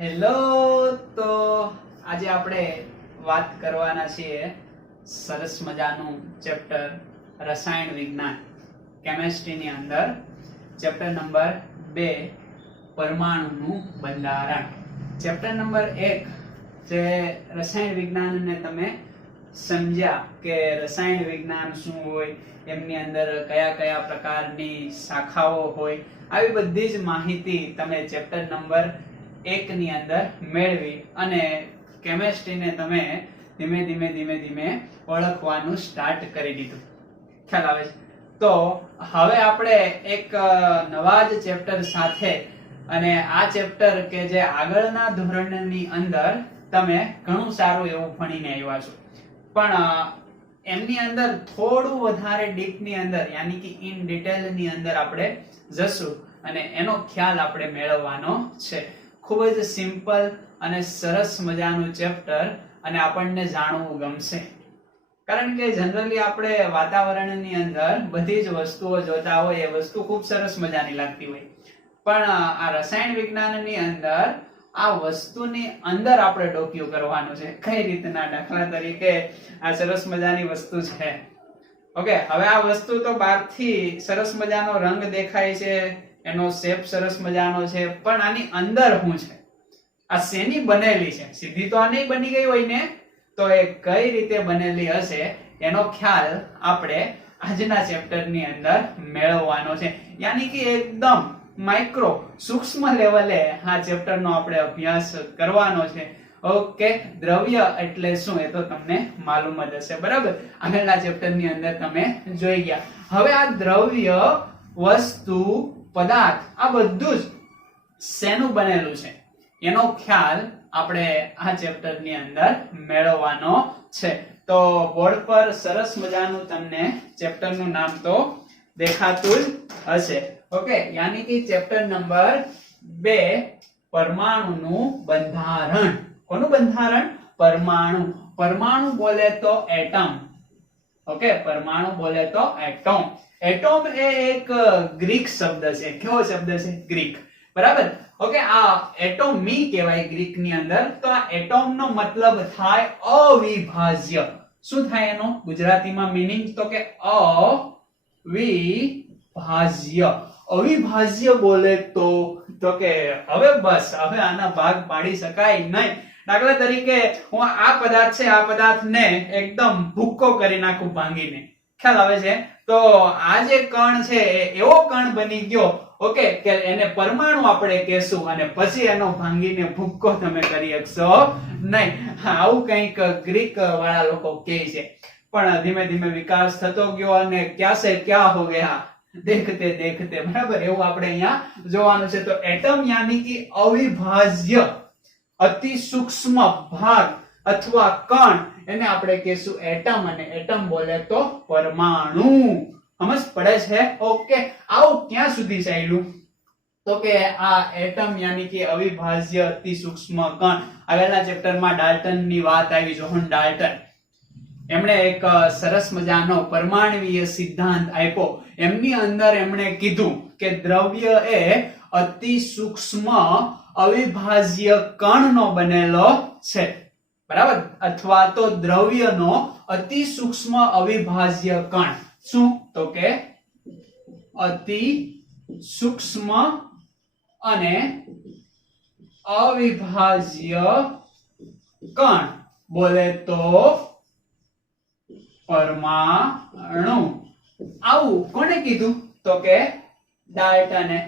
Hello. તો આજે આપણે વાત કરવાના છીએ સરસ મજાનું ચેપ્ટર રસાયણ વિજ્ઞાન કેમેસ્ટ્રીની અંદર ચેપ્ટર નંબર 2 પરમાણુનું બંધારણ. ચેપ્ટર નંબર 1 જે રસાયણ વિજ્ઞાનને તમે સમજ્યા કે રસાયણ વિજ્ઞાન શું હોય, એમની અંદર કયા કયા પ્રકારની શાખાઓ હોય, આવી બધી જ માહિતી તમે ચેપ્ટર નંબર 1 ની અંદર મેળવી અને કેમેસ્ટ્રીને તમે ધીમે ધીમે ઓળખવાનું સ્ટાર્ટ કરી દીધું. ખ્યાલ આવે છે? તો હવે આપણે એક નવા જ ચેપ્ટર સાથે, અને આ ચેપ્ટર કે જે આગળના ધોરણની અંદર તમે ઘણું સારું એવું ભણીને આવ્યા છો, પણ એમની અંદર થોડું વધારે ડીપ ની અંદર યાની કે ઇન ડિટેલ ની અંદર આપણે જશું અને એનો ખ્યાલ આપણે મેળવવાનો છે. ખૂબ જ સિમ્પલ અને સરસ મજાનું ચેપ્ટર, અને આપણને જાણવું ગમશે. કારણ કે જનરલી આપણે વાતાવરણની અંદર બધી જ વસ્તુઓ જોતા હોય, એ વસ્તુ ખૂબ સરસ મજાની લાગતી હોય, પણ આ રસાયણ વિજ્ઞાનની અંદર આ વસ્તુની અંદર આપણે ડોક્યું કરવાનું છે. કઈ રીતના? દાખલા તરીકે આ સરસ મજાની વસ્તુ છે. ઓકે, હવે આ વસ્તુ તો બહારથી સરસ મજાનો રંગ દેખાય છે, એનો શેપ સરસ મજાનો છે, પણ આની અંદર શું છે? આ શેની બનેલી છે? સીધી તો આ નહીં બની ગઈ હોય ને, તો એ કઈ રીતે બનેલી હશે એનો ખ્યાલ આપણે આજના ચેપ્ટરની અંદર મેળવવાનો છે. યાની કે એકદમ માઇક્રો સૂક્ષ્મ લેવલે આ ચેપ્ટરનો આપણે અભ્યાસ કરવાનો છે. ઓકે, દ્રવ્ય એટલે શું એ તો તમને માલુમ જ હશે, બરાબર? આગળના ચેપ્ટરની અંદર તમે જોઈ ગયા. હવે આ દ્રવ્ય, વસ્તુ, પદાર્થ, આ બધું જ શેનું બનેલું છે એનો ખ્યાલ આપણે આ ચેપ્ટરની અંદર મેળવવાનો છે. તો બોર્ડ પર સરસ મજાનું તમને ચેપ્ટરનું નામ તો દેખાતું જ હશે. ઓકે, યાની કે ચેપ્ટર નંબર 2 પરમાણુનું બંધારણ. કોનું બંધારણ? પરમાણુ. પરમાણુ બોલે તો એટમ. ઓકે, પરમાણુ બોલે તો એટમ. એટમ એ એક ગ્રીક શબ્દ છે. કેવો શબ્દ છે? ગ્રીક, બરાબર? ઓકે, આ એટોમી કહેવાય ગ્રીક ની અંદર. તો આ એટમ નો મતલબ થાય અવિભાજ્ય. શું થાય એનો ગુજરાતીમાં મીનિંગ? તો કે અવિભાજ્ય. અવિભાજ્ય બોલે તો કે હવે બસ, હવે આના ભાગ પાડી શકાય નહીં. દાખલા તરીકે હું આ પદાર્થ છે, આ પદાર્થને એકદમ ભૂક્કો કરી નાખું ભાંગીને. ખ્યાલ આવે છે? તો આ જે કણ છે એવો કણ બની ગયો, ઓકે, કે એને પરમાણુ આપણે કહેશું, અને પછી એનો ભાંગીને ભૂક્કો તમે કરી શકશો નહીં. આવું કંઈક ગ્રીક વાળા લોકો કહે છે. પણ ધીમે ધીમે વિકાસ થતો ગયો અને ક્યાં સે ક્યાં હો ગયા દેખતે દેખતે, બરાબર? એવું આપણે અહીંયા જોવાનું છે. તો એટમ યાની કે અવિભાજ્ય, અતિ સૂક્ષ્મ ભાગ અથવા કણ, એને આપણે કહેશું એટમ, અને એટમ બોલે તો પરમાણુ. સમજ પડે છે? ઓકે, આવું ક્યાં સુધી ચાલ્યું? તો કે આ એટમ યાની કે અવિભાજ્ય અતિ સૂક્ષ્મ કણ. આગળના ચેપ્ટરમાં ડાલ્ટનની વાત આવી, જોહન ડાલ્ટન. એમણે એક સરસ મજાનો પરમાણ્વીય સિદ્ધાંત આપ્યો. એમની અંદર એમણે કીધું કે દ્રવ્ય એ અતિ સૂક્ષ્મ અવિભાજ્ય કણનો બનેલો છે, બરાબર? અથવા તો દ્રવ્યનો અતિ સૂક્ષ્મ અવિભાજ્ય કણ. શું? તો કે અતિ સૂક્ષ્મ અને અવિભાજ્ય કણ બોલે તો પરમાણુ. આવું કોને કીધું? તો કે ડાલ્ટને.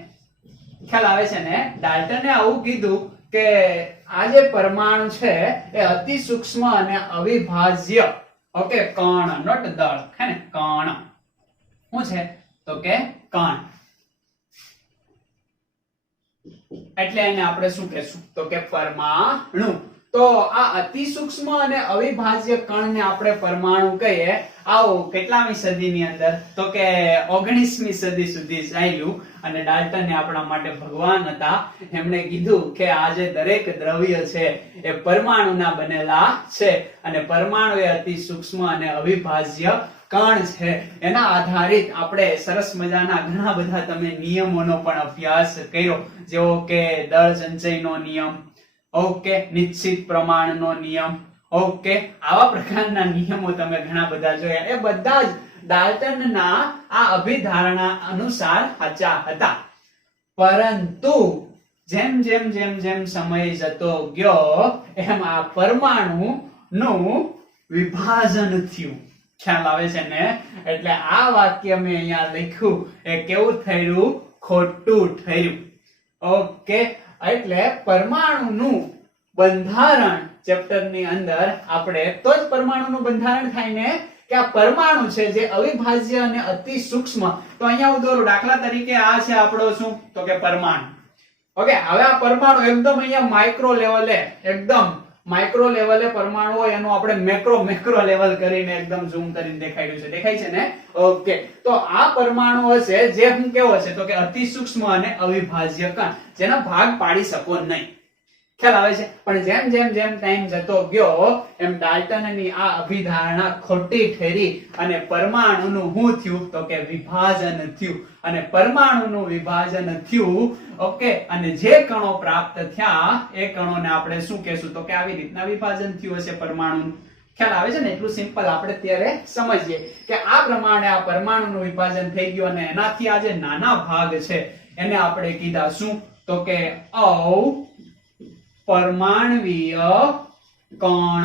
ખ્યાલ આવે છે ને? ડાલ્ટને આવું કીધું કે આ જે પરમાણુ છે એ અતિ સૂક્ષ્મ અને અવિભાજ્ય, ઓકે, કણ, નોટ દળ, હે ને? કણ. શું છે? તો કે કણ. એટલે એને આપણે શું કહેશું? તો કે પરમાણુ. તો આ અતિ સૂક્ષ્મ અને અવિભાજ્ય કણને આપણે પરમાણુ કહીએ. આવો કેટલામી સદીની અંદર? તો કે 19મી સદી સુધી ચાલ્યું. અને ડાલ્ટને આપણા માટે ભગવાન હતા. એમણે કીધું કે આ જે દરેક દ્રવ્ય છે એ પરમાણુના બનેલા છે, અને પરમાણુ એ અતિ સૂક્ષ્મ અને અવિભાજ્ય કણ છે. એના આધારિત આપણે સરસ મજાના ઘણા બધા તમે નિયમોનો પણ અભ્યાસ કર્યો, જેવો કે દળ સંચયનો નિયમ, ઓકે, નિશ્ચિત પ્રમાણનો નિયમ. ઓકે, આવા પ્રકારના નિયમો તમે ઘણા બધા જોયા. એ બધા જ ડાલ્ટનના આ અભિધારણા અનુસાર સાચા હતા. પરંતુ જેમ જેમ જેમ જેમ સમય જતો ગયો એમ આ પરમાણુનું વિભાજન થયું. ખ્યાલ આવે છે ને? એટલે આ વાક્ય મેં અહીંયા લખ્યું એ કેવું થયું? ખોટું થયું. ઓકે, એટલે પરમાણુનું બંધારણ ચેપ્ટરની અંદર આપણે તો જ પરમાણુનું બંધારણ થાય ને કે આ પરમાણુ છે જે અવિભાજ્ય અને અતિ સૂક્ષ્મ. તો અહીંયા હું દોરું, દાખલા તરીકે આ છે આપણો શું? તો કે પરમાણુ. ઓકે, હવે આ પરમાણુ એકદમ અહીંયા માઇક્રો લેવલે, એકદમ માઇક્રો લેવલે પરમાણુ હોય એનું આપણે મેક્રો લેવલ કરીને એકદમ ઝૂમ કરીને દેખાડ્યું છે. દેખાય છે ને? ઓકે, તો આ પરમાણુ હશે જે હું કેવો છે? તો કે અતિ સૂક્ષ્મ અને અવિભાજ્ય કણ, જેના ભાગ પાડી શકો નહીં. ખ્યાલ આવે છે? પણ જેમ જેમ જેમ ટાઈમ જતો ગયો એમ ડાલ્ટનની આ અભિધારણા ખોટી ઠેરી અને પરમાણુનું શું થયું? તો કે વિભાજન થયું. અને પરમાણુનું વિભાજન થયું. ઓકે, અને જે કણો પ્રાપ્ત થયા એ કણોને આપણે શું કહેશું? તો કે આવી રીતના વિભાજન થયું હશે પરમાણુનું. ખ્યાલ આવે છે ને? એટલું સિમ્પલ આપણે ત્યારે સમજીએ કે આ પ્રમાણે આ પરમાણુનું વિભાજન થઈ ગયું અને એનાથી આ જે નાના ભાગ છે એને આપણે કીધા શું? તો કે પરમાણવીય કણ.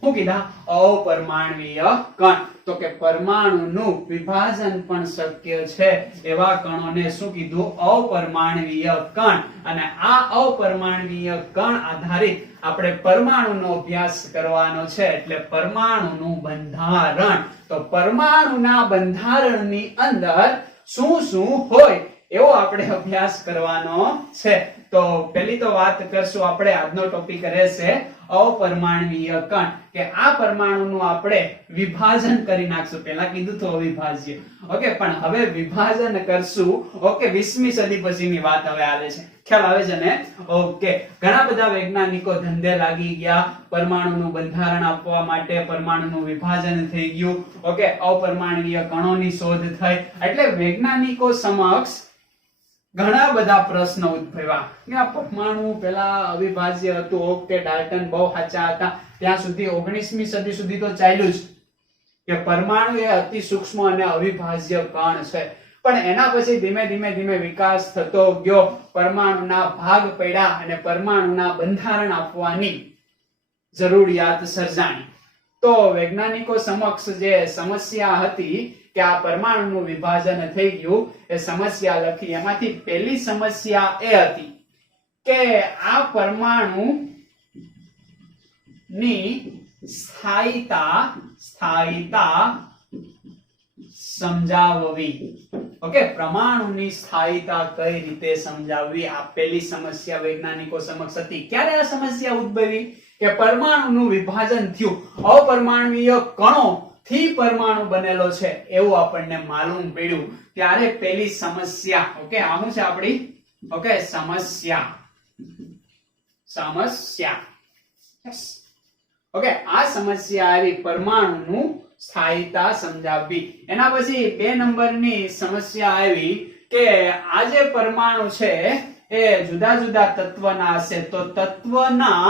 શું કીધા? અપરમાણવીય કણ. તો કે પરમાણુનું વિભાજન પણ શક્ય છે એવા કણોને શું કીધું? અપરમાણવીય કણ. અને આ અપરમાણવીય કણ આધારિત આપણે પરમાણુનો અભ્યાસ કરવાનો છે, એટલે પરમાણુનું બંધારણ. તો પરમાણુના બંધારણની અંદર શું શું હોય એવો આપણે અભ્યાસ કરવાનો છે. તો પહેલી તો વાત કરશું આપણે, આજનો ટોપિક રહેશે અપરમાણવીય કણ, કે આ પરમાણુનું આપણે વિભાજન કરી નાખશું. પહેલા કીધું તો અવિભાજ્ય. ઓકે, પણ હવે વિભાજન કરશું. ઓકે, 20મી સદી પછીની વાત હવે આલે છે. ખ્યાલ આવે છે ને? ઓકે, ઘણા બધા વૈજ્ઞાનિકો ધંધે લાગી ગયા પરમાણુનું બંધારણ આપવા માટે. પરમાણુનું વિભાજન થઈ ગયું. ઓકે, અપરમાણવીય કણોની શોધ થઈ. એટલે વૈજ્ઞાનિકો સમક્ષ ઘણા બધા પ્રશ્નો ઉદ્ભવ્યા કે આ પરમાણુ પેલા અવિભાજ્ય હતું. ઓકે, ડાલ્ટન બહુ સાચા હતા ત્યાં સુધી. 19મી સદી સુધી તો ચાલ્યું જ કે પરમાણુ એ અતિ સૂક્ષ્મ અને અવિભાજ્ય કણ છે. પણ એના પછી ધીમે ધીમે ધીમે વિકાસ થતો ગયો. પરમાણુના ભાગ પડ્યા અને પરમાણુના બંધારણ આપવાની જરૂરિયાત સર્જાણી. તો વૈજ્ઞાનિકો સમક્ષ જે સમસ્યા હતી કે આ પરમાણુનું વિભાજન થઈ ગયું, એ સમસ્યા લખી. એમાંથી પહેલી સમસ્યા એ હતી કે આ પરમાણુ ની સ્થાયીતા સમજાવવી. ઓકે, પરમાણુની સ્થાયીતા કઈ રીતે સમજાવવી? આ પહેલી સમસ્યા વૈજ્ઞાનિકો સમક્ષ હતી. ક્યારે આ સમસ્યા ઉદ્ભવી? કે પરમાણુનું વિભાજન થયું, અપરમાણવીય કણો થી પરમાણુ બનેલો છે એવું આપણને માલુમ પડ્યું, ત્યારે પહેલી સમસ્યા. ઓકે, આ શું છે આપણી? ઓકે, સમસ્યા. ઓકે, આ સમસ્યા આવી, પરમાણુનું સ્થાયીતા સમજાવવી. એના પછી 2 નંબરની સમસ્યા આવી કે આ જે પરમાણુ છે એ જુદા જુદા તત્વના હશે, તો તત્વના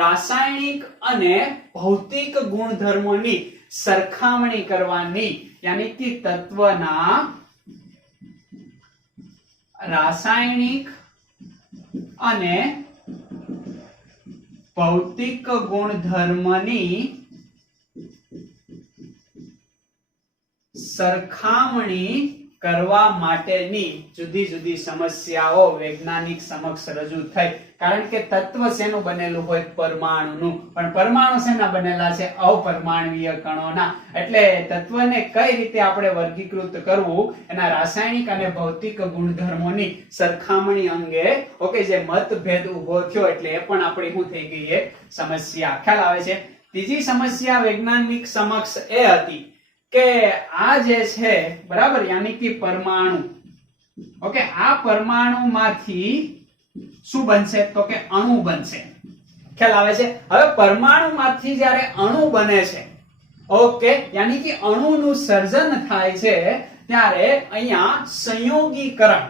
રાસાયણિક અને ભૌતિક ગુણધર્મોની સરખામણી કરવાની. યાની કે તત્વના રાસાયણિક અને ભૌતિક ગુણધર્મની સરખામણી કરવા માટેની જુદી જુદી સમસ્યાઓ વૈજ્ઞાનિક સમક્ષ રજૂ થઈ. કારણ કે તત્વ શેનું બનેલું હોય? પરમાણુનું. પણ પરમાણુ શેના બનેલા છે? અપરમાણવીય કણોના. એટલે તત્વને કઈ રીતે આપણે વર્ગીકૃત કરવું એના રાસાયણિક અને ભૌતિક ગુણધર્મોની સરખામણી અંગે ઓકે જે મતભેદ ઉભો થયો, એટલે એ પણ આપણી શું થઈ ગઈ? એક સમસ્યા. ખ્યાલ આવે છે? ત્રીજી સમસ્યા વૈજ્ઞાનિક સમક્ષ એ હતી કે આ જે છે બરાબર, યાની કે પરમાણુ. ઓકે, આ પરમાણુમાંથી શું બનશે? તો કે અણુ બનશે. ખ્યાલ આવે છે? હવે પરમાણુમાંથી જ્યારે અણુ બને છે, ઓકે, યાની કે અણુનું સર્જન થાય છે, ત્યારે અહીંયા સંયોગીકરણ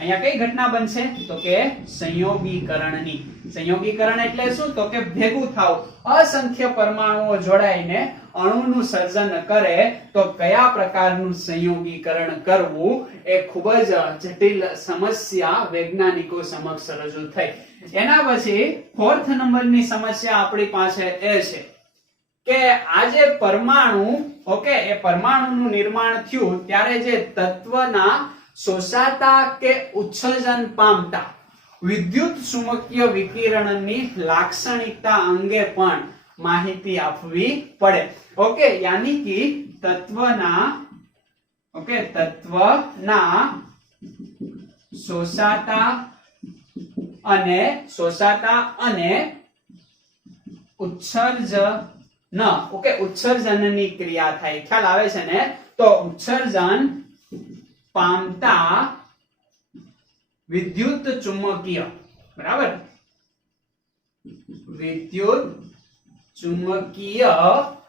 અહીંયા કઈ ઘટના બનશે તો કે સંયોગીકરણની. સંયોગીકરણ એટલે શું તો કે ભેગું થાવ. અસંખ્ય પરમાણુઓ જોડાઈને અણુનું સર્જન કરે તો કયા પ્રકારનું સંયોગીકરણ કરવું એ ખૂબ જ જટિલ સમસ્યા વૈજ્ઞાનિકો સમક્ષ રજૂ થઈ. એના પછી 4th નંબરની સમસ્યા આપણી પાસે એ છે કે આ જે પરમાણુ ઓકે એ પરમાણુનું નિર્માણ થયું ત્યારે જે તત્વના શોષાતા કે ઉત્સર્જન પામતા વિદ્યુત ચુંબકીય વિકિરણની લાક્ષણિકતા અંગે પણ માહિતી આપવી પડે. ઓકે યાની કે તત્વના શોષાતા અને ઉત્સર્જનની ક્રિયા થાય. ખ્યાલ આવે છે ને? તો ઉત્સર્જન પામતા વિદ્યુત ચુંબકીય, બરાબર, વિદ્યુત ચુંબકીય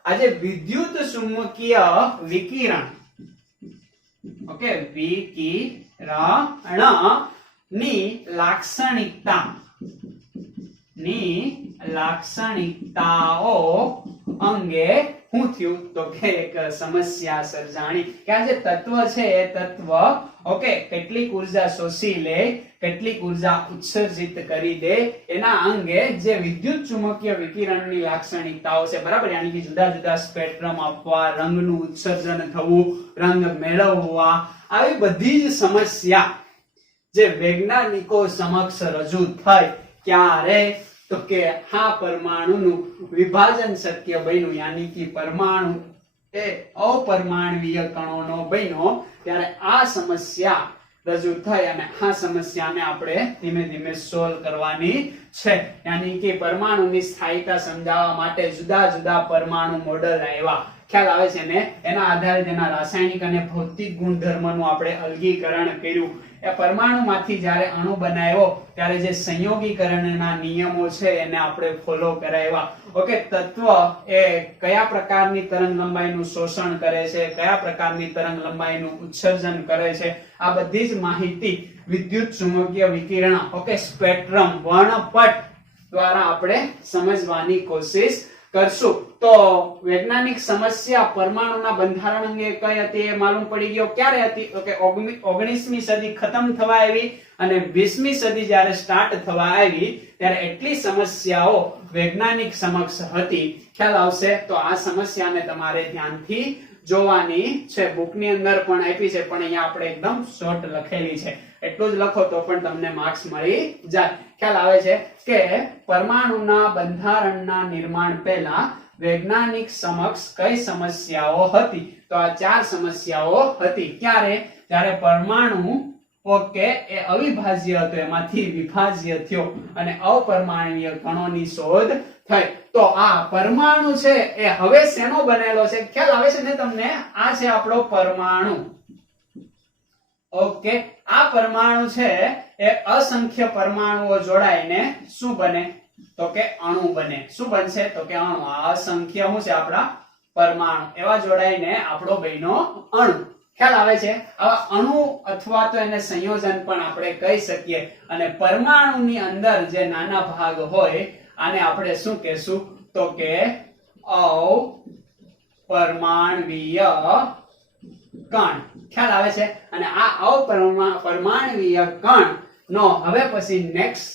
આજે વિદ્યુત ચુંબકીય વિકિરણ ની લાક્ષણિકતાઓ અંગે શું થયું તો કે એક સમસ્યા સર્જાણી કે આ જે તત્વ છે એ તત્વ કેટલીક ઉર્જા શોષી લે, કેટલીક ઉર્જા ઉત્સર્જિત કરી દે, એના અંગે જે વિદ્યુત ચુંબકીય વિકિરણની લાક્ષણિકતાઓ છે, બરાબર, યાની કે જુદા જુદા સ્પેક્ટ્રમ આપવા, રંગનું ઉત્સર્જન થવું, રંગ મેળવવા, આવી બધી જ સમસ્યા જે વૈજ્ઞાનિકો સમક્ષ રજૂ થઈ ક્યારે તો કે આ પરમાણુનું વિભાજન શક્ય બન્યું, યાની કે પરમાણુ એ અપરમાણવીય કણોનો બન્યો ત્યારે આ સમસ્યા રજૂ થઈ અને આ સમસ્યાને આપણે ધીમે ધીમે સોલ્વ કરવાની છે. યાની કે પરમાણુની સ્થાયીતા સમજાવવા માટે જુદા જુદા પરમાણુ મોડેલ આવ્યા. ખ્યાલ આવે છે ને? એના આધારે તેના રાસાયણિક અને ભૌતિક ગુણધર્મોનું આપણે અલગીકરણ કર્યું. એ પરમાણુમાંથી જ્યારે અણુ બનાવ્યો ત્યારે જે સંયોગીકરણના નિયમો છે એને આપણે ફોલો કરાવ્યા. તત્વ એ કયા પ્રકારની તરંગ લંબાઈનું શોષણ કરે છે, કયા પ્રકારની તરંગ લંબાઈનું ઉત્સર્જન કરે છે, આ બધી જ માહિતી વિદ્યુત ચુંબકીય વિકિરણ સ્પેક્ટ્રમ વર્ણપટ દ્વારા આપણે સમજવાની કોશિશ કરશું. તો વૈજ્ઞાનિક સમસ્યા પરમાણુના બંધારણ અંગે કઈ હતી એ માલુમ પડી ગયો. ક્યારે હતી તો કે 19મી સદી ખતમ થવા આવી અને 20મી સદી જ્યારે સ્ટાર્ટ થવા આવી ત્યારે એટલી સમસ્યાઓ વૈજ્ઞાનિક સમક્ષ હતી. ખ્યાલ આવશે? તો આ સમસ્યાને તમારે ધ્યાનથી જોવાની છે. બુકની અંદર પણ આપી છે પણ અહીંયા આપણે એકદમ શોર્ટ લખેલી છે. એટલું જ લખો તો પણ તમને માર્ક્સ મળી જાય. ખ્યાલ આવે છે કે પરમાણુના બંધારણના નિર્માણ પહેલા વૈજ્ઞાનિક સમક્ષ કઈ સમસ્યાઓ હતી? તો આ 4 સમસ્યાઓ હતી. ક્યારે? જ્યારે પરમાણુ એ અવિભાજ્ય હતો, એમાંથી વિભાજ્ય થયો અને અપરમાણવીય કણોની શોધ થઈ. તો આ પરમાણુ છે એ હવે શેનો બનેલો છે? ખ્યાલ આવે છે ને તમને? આ છે આપણો પરમાણુ. આ પરમાણુ છે એ અસંખ્ય પરમાણુઓ જોડાઈને શું બને તો કે અણુ બને. શું બનશે તો કે અણુ. આ અસંખ્ય શું છે? આપણા પરમાણુ એવા જોડાઈને આપણો બન્યો અણુ. ખ્યાલ આવે છે? આવા અણુ અથવા તો એને સંયોજન પણ આપણે કહી શકીએ. અને પરમાણુની અંદર જે નાના ભાગ હોય આને આપણે શું કહેશું તો કે અપરમાણવીય કણ. ખ્યાલ આવે છે? અને આ અપરમાણવીય કણ નો હવે પછી નેક્સ્ટ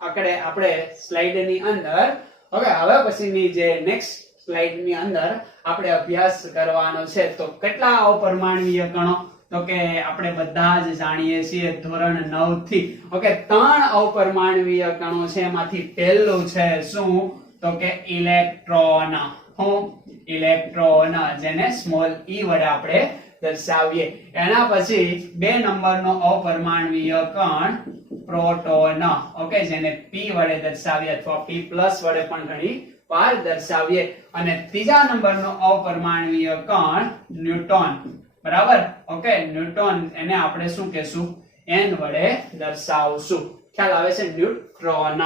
આપણે સ્લાઇડની અંદર હવે પછીની જે નેક્સ્ટ સ્લાઇડની અંદર આપણે અભ્યાસ કરવાનો છે. તો કેટલા અપરમાણવીય કણો? તો કે આપણે બધા જ જાણીએ છીએ ધોરણ 9 થી 3 અપરમાણવીય કણો છે. એમાંથી પહેલું છે શું તો કે ઇલેક્ટ્રોન. ઇલેક્ટ્રોન જેને સ્મોલ e વડે આપણે દર્શાવીએ. એના પછી 2 નંબરનો અપરમાણવીય કણ પ્રોટોન. જેને p વડે દર્શાવીએ અથવા p+ વડે પણ ઘણી વાર દર્શાવીએ. અને ત્રીજા નંબરનો અપરમાણવીય કણ ન્યુટ્રોન. બરાબર? ન્યુટ્રોન એને આપણે શું કહેશું? n વડે દર્શાવશું. ખ્યાલ આવે છે? ન્યુટ્રોન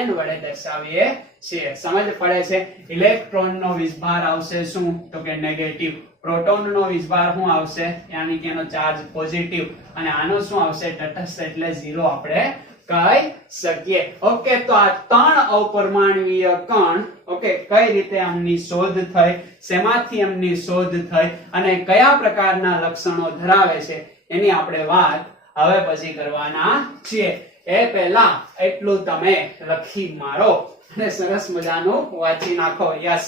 n વડે દર્શાવીએ છીએ. સમજ પડે છે? ઇલેક્ટ્રોનનો વીજભાર આવશે શું તો કે નેગેટિવ. પ્રોટોનનો વીજભાર શું આવશે યાની કે એનો ચાર્જ પોઝિટિવ અને આનો શું આવશે તટસ્થ એટલે 0 આપણે કહી શકીએ. ઓકે તો આ ત્રણ અપરમાણવીય કણ ઓકે કઈ રીતે એમની શોધ થઈ, શેમાંથી એમની શોધ થઈ અને કયા પ્રકારના લક્ષણો ધરાવે છે એની આપણે વાત હવે પછી કરવાના છીએ. એ પહેલા એટલું તમે લખી મારો અને સરસ મજાનું વાંચી નાખો. યસ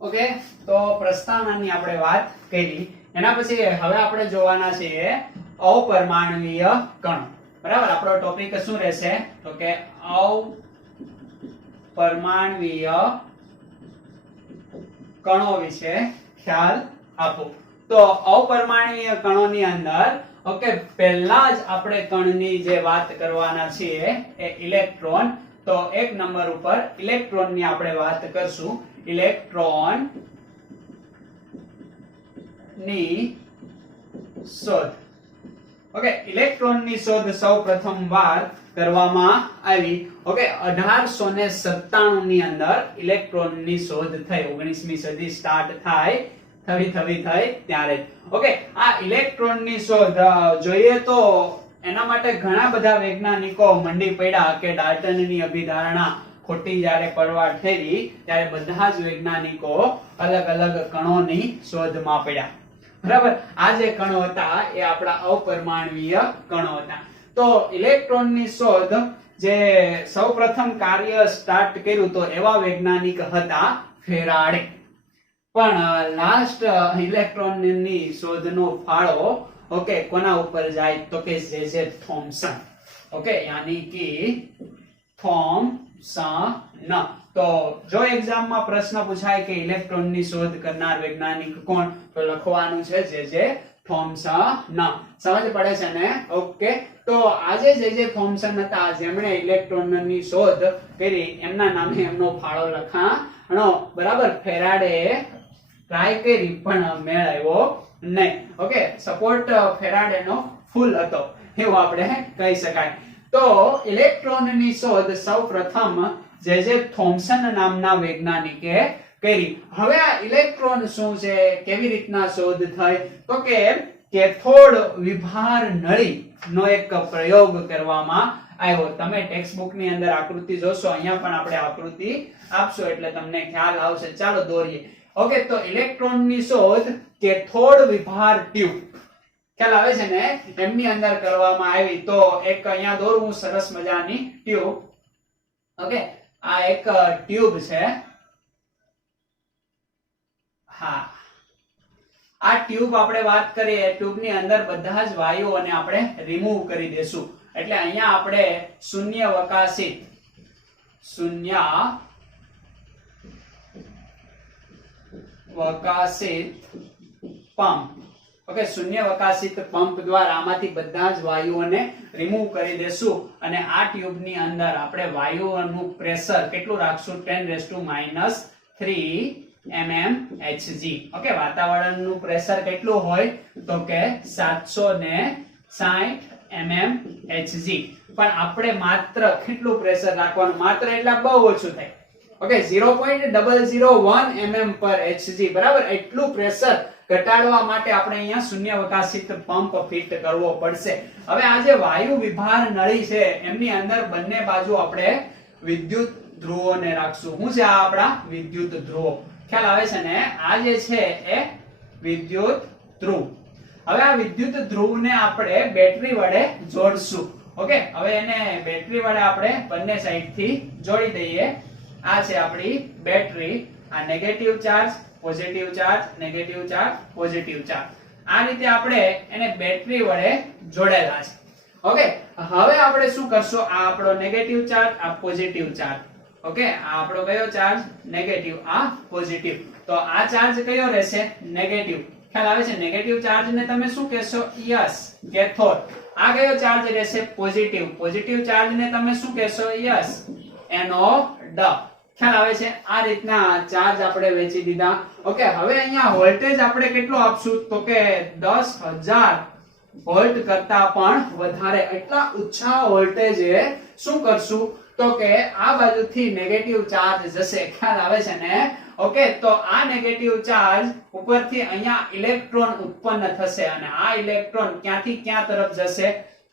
ઓકે તો પ્રસ્થાનની આપણે વાત કરી. એના પછી હવે આપણે જોવાના છીએ અપરમાણવીય કણો. બરાબર, આપણો ટોપિક શું રહેશે તો કે અપરમાણવીય કણો વિશે ખ્યાલ આપો. તો અપરમાણવીય કણોની અંદર ઓકે પહેલા જ આપણે કણની જે વાત કરવાના છીએ એ ઇલેક્ટ્રોન. તો એક નંબર ઉપર ઇલેક્ટ્રોનની આપણે વાત કરશું. ઇલેક્ટ્રોન ની શોધ. ઓકે ઇલેક્ટ્રોનની શોધ સૌપ્રથમ વાર કરવામાં આવી ઓકે 1897 ની અંદર ઇલેક્ટ્રોનની શોધ થઈ. 19મી સદી સ્ટાર્ટ થઈ ત્યારે ઓકે આ ઇલેક્ટ્રોનની શોધ જોઈએ તો એના માટે ઘણા બધા વૈજ્ઞાનિકો મંડી પડ્યા કે ડાલ્ટનની અભિધારણા ખોટી જ્યારે પરવાર થઈ ત્યારે બધા જ વૈજ્ઞાનિકો અલગ અલગ કણોની શોધમાં પડ્યા. બરાબર, આ જે કણો હતા એ આપણા અપરમાણવીય કણો હતા. તો ઇલેક્ટ્રોનની શોધ જે સૌપ્રથમ કાર્ય સ્ટાર્ટ કર્યું તો એવા વૈજ્ઞાનિક હતા ફેરાડે. પણ લાસ્ટ ઇલેક્ટ્રોનની શોધનો ફાળો ઓકે કોના ઉપર જાય તો કે જે થોમ્સન. ઓકે યાની કે થોમ્સન. તો જો એક્ઝામમાં પ્રશ્ન પૂછાય કે ઇલેક્ટ્રોનની શોધ કરનાર વૈજ્ઞાનિક કોણ તો લખવાનું છે જે થોમ્સન. સમજ પડે છે ને? ઓકે તો આજે જે થોમ્સન હતા જેમણે ઇલેક્ટ્રોનની શોધ કરી એમના નામે એમનો ફાળો લખાણો. બરાબર, ફેરાડે ટ્રાય કરી પણ મેળ આવ્યો નહીં. ઓકે સપોર્ટ ફેરાડેનો ફૂલ હતો એવું આપણે કહી શકાય. તો ઇલેક્ટ્રોનની શોધ સૌપ્રથમ જે થોમ્સન નામના વૈજ્ઞાનિકે કરી. હવે આ ઇલેક્ટ્રોન શું છે, કેવી રીતના શોધ થઈ તો કે કેથોડ વિભાર નળી નો એક પ્રયોગ કરવામાં આવ્યો. તમે ટેક્સ્ટ બુક ની અંદર આકૃતિ જોશો, અહીંયા પણ આપણે આકૃતિ આપશો એટલે તમને ખ્યાલ આવશે. ચાલો દોરીએ. ઓકે તો ઇલેક્ટ્રોનની શોધ કેથોડ વિભાર ટ્યુબ ખ્યાલ આવે છે ને એમની અંદર કરવામાં આવી. તો એક અહીંયા દોરું સરસ મજાની ટ્યુબ. ઓકે આ એક ટ્યુબ છે. હા આ ટ્યુબ આપણે વાત કરીએ ટ્યુબની અંદર બધા જ વાયુઓને આપણે રિમૂવ કરી દેશું. એટલે અહીંયા આપણે શૂન્યાવકાશિત પંપ ઓકે શૂન્યાવકાશિત પંપ દ્વારા આમાંથી બધા જ વાયુઓને રિમૂવ કરી દેશું અને આ ટ્યુબની અંદર આપણે વાયુઓનું પ્રેશર કેટલું રાખશું 10⁻³ mmHg. ઓકે વાતાવરણનું પ્રેશર કેટલું હોય તો કે 760 mmHg. પણ આપણે માત્ર કેટલું પ્રેશર રાખવાનું, માત્ર એટલે બહુ ઓછું થાય. Okay 0.001 mm/Hg. બરાબર, એટલું પ્રેશર ઘટાડવા માટે આપણે અહીંયા શૂન્યાવકાશિત પંપ ફિટ કરવો પડશે. હવે આ જે વાયુ વિભાર નળી છે એમની અંદર બંને બાજુ આપણે વિદ્યુત ધ્રુવોને રાખશું. શું છે આ આપણા વિદ્યુત ધ્રુવો? ખ્યાલ આવે છે ને? આ જે છે એ વિદ્યુત ધ્રુવ. હવે આ વિદ્યુત ધ્રુવને આપણે બેટરી વડે જોડશું. ઓકે હવે એને બેટરી વડે આપણે બંને સાઈડથી જોડી દઈએ. આ છે આપણી બેટરી. આ negative charge positive charge, negative charge positive charge. આ રીતે આપણે એને બેટરી વડે જોડેલા છે. ઓકે હવે આપણે શું કરશું, આ આપણો નેગેટિવ ચાર્જ, આ પોઝિટિવ ચાર્જ. ઓકે આ આપણો કયો ચાર્જ? નેગેટિવ, આ પોઝિટિવ. તો આ ચાર્જ કયો રહેશે? નેગેટિવ. ખ્યાલ આવે છે? નેગેટિવ ચાર્જ ને તમે શું કહેશો? Yes cathode. આ કયો ચાર્જ રહેશે? પોઝિટિવ. પોઝિટિવ ચાર્જ ને તમે શું કહેશો? Yes anode. ખ્યાલ આવે છે? આ રીતના ચાર્જ આપણે વેચી દીધા. ઓકે, હવે અહીંયા વોલ્ટેજ આપણે કેટલો આપશું તો કે 10,000 વોલ્ટ કરતા પણ વધારે એટલા ઊંચા વોલ્ટેજે શું કરશું તો કે આ બાજુથી નેગેટિવ ચાર્જ જશે. ખ્યાલ આવે છે ને? ઓકે, તો આ નેગેટિવ ચાર્જ ઉપરથી અહીંયા ઇલેક્ટ્રોન ઉત્પન્ન થશે અને આ ઇલેક્ટ્રોન ક્યાંથી ક્યાં તરફ જશે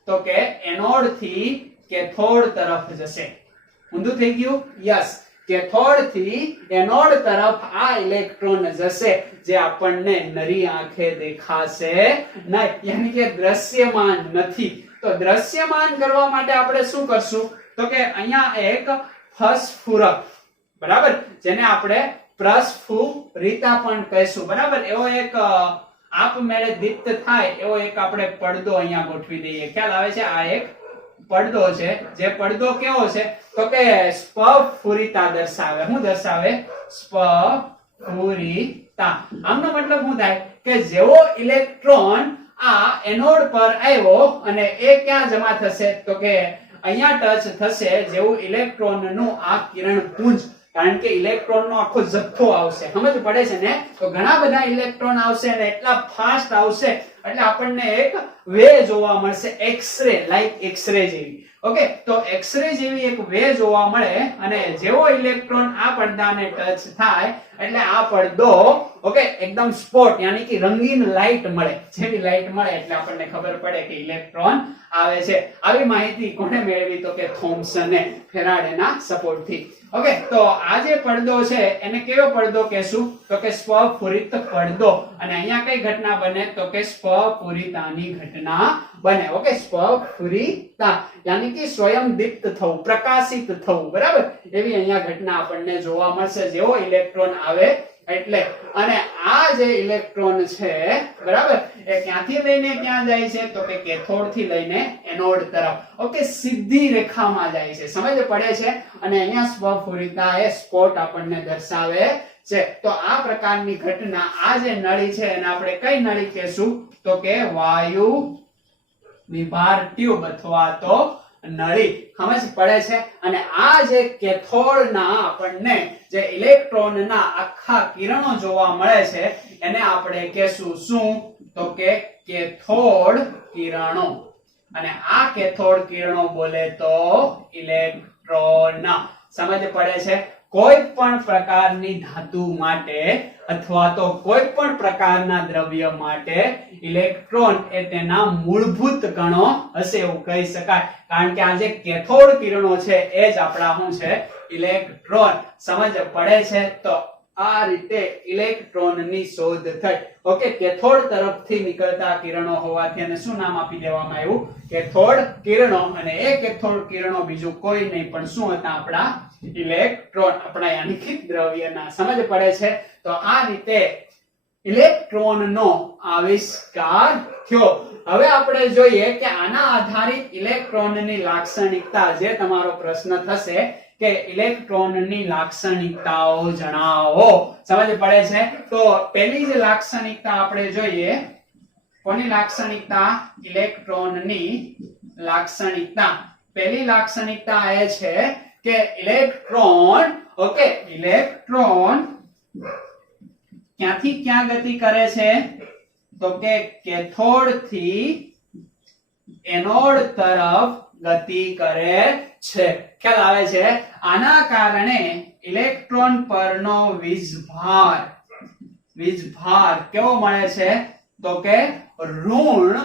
તો કે એનોડ થી કેથોડ તરફ જશે. ઊંધું થઈ ગયું? યસ, કેથોડ થી એનોડ તરફ આ ઇલેક્ટ્રોન જશે જે આપણને નરી આંખે દેખાશે નહીં, યાની કે દ્રશ્યમાન નથી. તો દ્રશ્યમાન કરવા માટે આપણે શું કરશું તો કે અહીંયા એક ફસ્ફુરક, બરાબર, જેને આપણે પ્રસ્ફુરિતા પણ કહીશું, બરાબર, એવો એક આપમેળે દીપ્ત થાય એવો એક આપણે પડદો અહીંયા ગોઠવી દઈએ. ખ્યાલ આવે છે? આ એક પડદો છે. જે પડદો કેવો છે તો કે સ્પફુરિતા દર્શાવે. શું દર્શાવે? સ્પફુરિતા. આમનો મતલબ શું થાય કે જેવો ઇલેક્ટ્રોન આ એનોડ પર આવ્યો અને એ ક્યાં જમા થશે તો કે અહીંયા ટચ થશે જેવું ઇલેક્ટ્રોનનું આ કિરણપુંજ, કારણ કે ઇલેક્ટ્રોનનો આખો જથ્થો આવશે. સમજ પડે છે ને? તો ઘણા બધા ઇલેક્ટ્રોન આવશે અને એટલા ફાસ્ટ આવશે એટલે આપણને એક વે જોવા મળશે, એક્સ-રે, લાઈક એક્સ-રે જેવી. ઓકે, તો એક્સ-રે જેવી એક વે જોવા મળે અને જેવો ઇલેક્ટ્રોન આ પડદાને ટચ થાય એટલે આ પડદો ઓકે એકદમ સ્પોટ યાની કે રંગીન લાઈટ મળે. જેવી લાઈટ મળે એટલે આપણને ખબર પડે કે ઇલેક્ટ્રોન આવે છે. આવી માહિતી કોણે મેળવી તો કે થોમ્સને ફેરાડેના સપોર્ટથી. ઓકે, તો આ જે પડદો છે એને કેવો પડદો કહેશું તો કે સ્પફુરિત પડદો. અને અહીંયા કઈ ઘટના બને તો કે સ્પફુરિતાની ઘટના બને. ઓકે, સ્પફુરિતા યાની કે સ્વયં દીપ્ત થવું, પ્રકાશિત થવું, બરાબર, એવી અહીંયા ઘટના આપણને જોવા મળશે જેવો ઇલેક્ટ્રોન આવે એટલે. અને આ જે ઇલેક્ટ્રોન છે બરાબર એ ક્યાંથી લઈને ક્યાં જાય છે તો કે કેથોડ થી લઈને એનોડ તરફ. ઓકે, સીધી રેખામાં જાય છે. સમજ પડે છે? અને અહીંયા સ્પફુરિતા એ સ્પોટ આપણને દર્શાવે છે. તો આ પ્રકારની ઘટના, આ જે નળી છે એને આપણે કઈ નળી કહેશું તો કે વાયુ વિભાર ટ્યુબ અથવા તો નળી. સમજ પડે છે? અને આ જે કેથોડના આપણને જે ઇલેક્ટ્રોનના આખા કિરણો જોવા મળે છે એને આપણે કહેશું શું તો કે કેથોડ કિરણો. અને આ કેથોડ કિરણો બોલે તો ઇલેક્ટ્રોન. સમજ પડે છે? કોઈ પણ પ્રકારની ધાતુ માટે અથવા તો કોઈ પણ પ્રકારના દ્રવ્ય માટે ઇલેક્ટ્રોન એ તેના મૂળભૂત કણો હશે એવું કહી શકાય, કારણ કે આ જે કેથોડ કિરણો છે એ જ આપણા શું છે? ઇલેક્ટ્રોન. સમજ પડે છે? તો આ રીતે ઇલેક્ટ્રોનની શોધ થઈ. ઓકે, કેથોડ તરફથી નીકળતા કિરણો હોવાથી એને શું નામ આપી દેવામાં આવ્યું? કેથોડ કિરણો. અને એ કેથોડ કિરણો બીજું કોઈ નહીં પણ શું હતા? આપણા ઇલેક્ટ્રોન, આપણા યાની કે દ્રવ્યના. સમજ પડે છે? તો આ રીતે ઇલેક્ટ્રોનનો આવિષ્કાર થયો. હવે આપણે જોઈએ કે આના આધારિત ઇલેક્ટ્રોનની લાક્ષણિકતા, જે તમારો પ્રશ્ન થશે કે ઇલેક્ટ્રોનની લાક્ષણિકતાઓ જણાવો. સમજ પડે છે? તો પહેલી જે લાક્ષણિકતા આપણે જોઈએ, કોની લાક્ષણિકતા? ઇલેક્ટ્રોનની લાક્ષણિકતા. પહેલી લાક્ષણિકતા એ છે કે ઇલેક્ટ્રોન, ઓકે, ઇલેક્ટ્રોન ક્યાંથી ક્યાં ગતિ કરે છે તો કે કેથોડ થી એનોડ તરફ ગતિ કરે છે. ખ્યાલ આવે છે? આના કારણે ઇલેક્ટ્રોન પરનો વીજભાર કેવો મળે છે તો કે ઋણ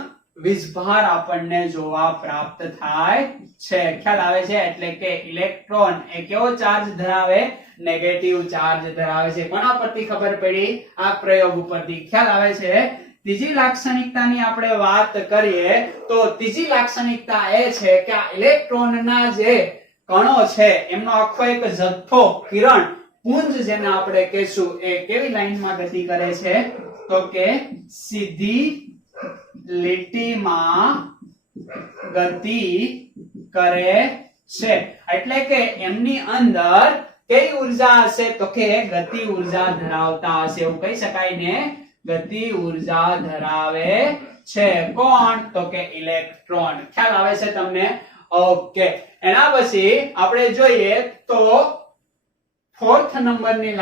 વીજભાર આપણને જોવા પ્રાપ્ત થાય છે. ખ્યાલ આવે છે? એટલે કે ઇલેક્ટ્રોન એ કેવો ચાર્જ ધરાવે? નેગેટિવ ચાર્જ ધરાવે છે. કોના પરથી ખબર પડી? આ પ્રયોગ ઉપરથી. ખ્યાલ આવે છે? ત્રીજી લાક્ષણિકતાની આપણે વાત કરીએ તો ત્રીજી લાક્ષણિકતા એ છે કે આ ઇલેક્ટ્રોનના જે કણો છે એમનો આખો એક જથ્થો, કિરણ પુંજ જેને આપણે કહીશું, એ કેવી લાઈનમાં ગતિ કરે છે તો કે સીધી લીટીમાં ગતિ કરે છે. એટલે કે એમની અંદર કઈ ઉર્જા હશે તો કે ગતિ ઉર્જા ધરાવતા હશે એવું કહી શકાય ને? ગતિ ઉર્જા ધરાવે છે. કોણ? તો કે ઇલેક્ટ્રોન. ખ્યાલ આવે છે તમને? ઓકે, એના પછી આપણે જોઈએ તો ફોર્થ નંબરની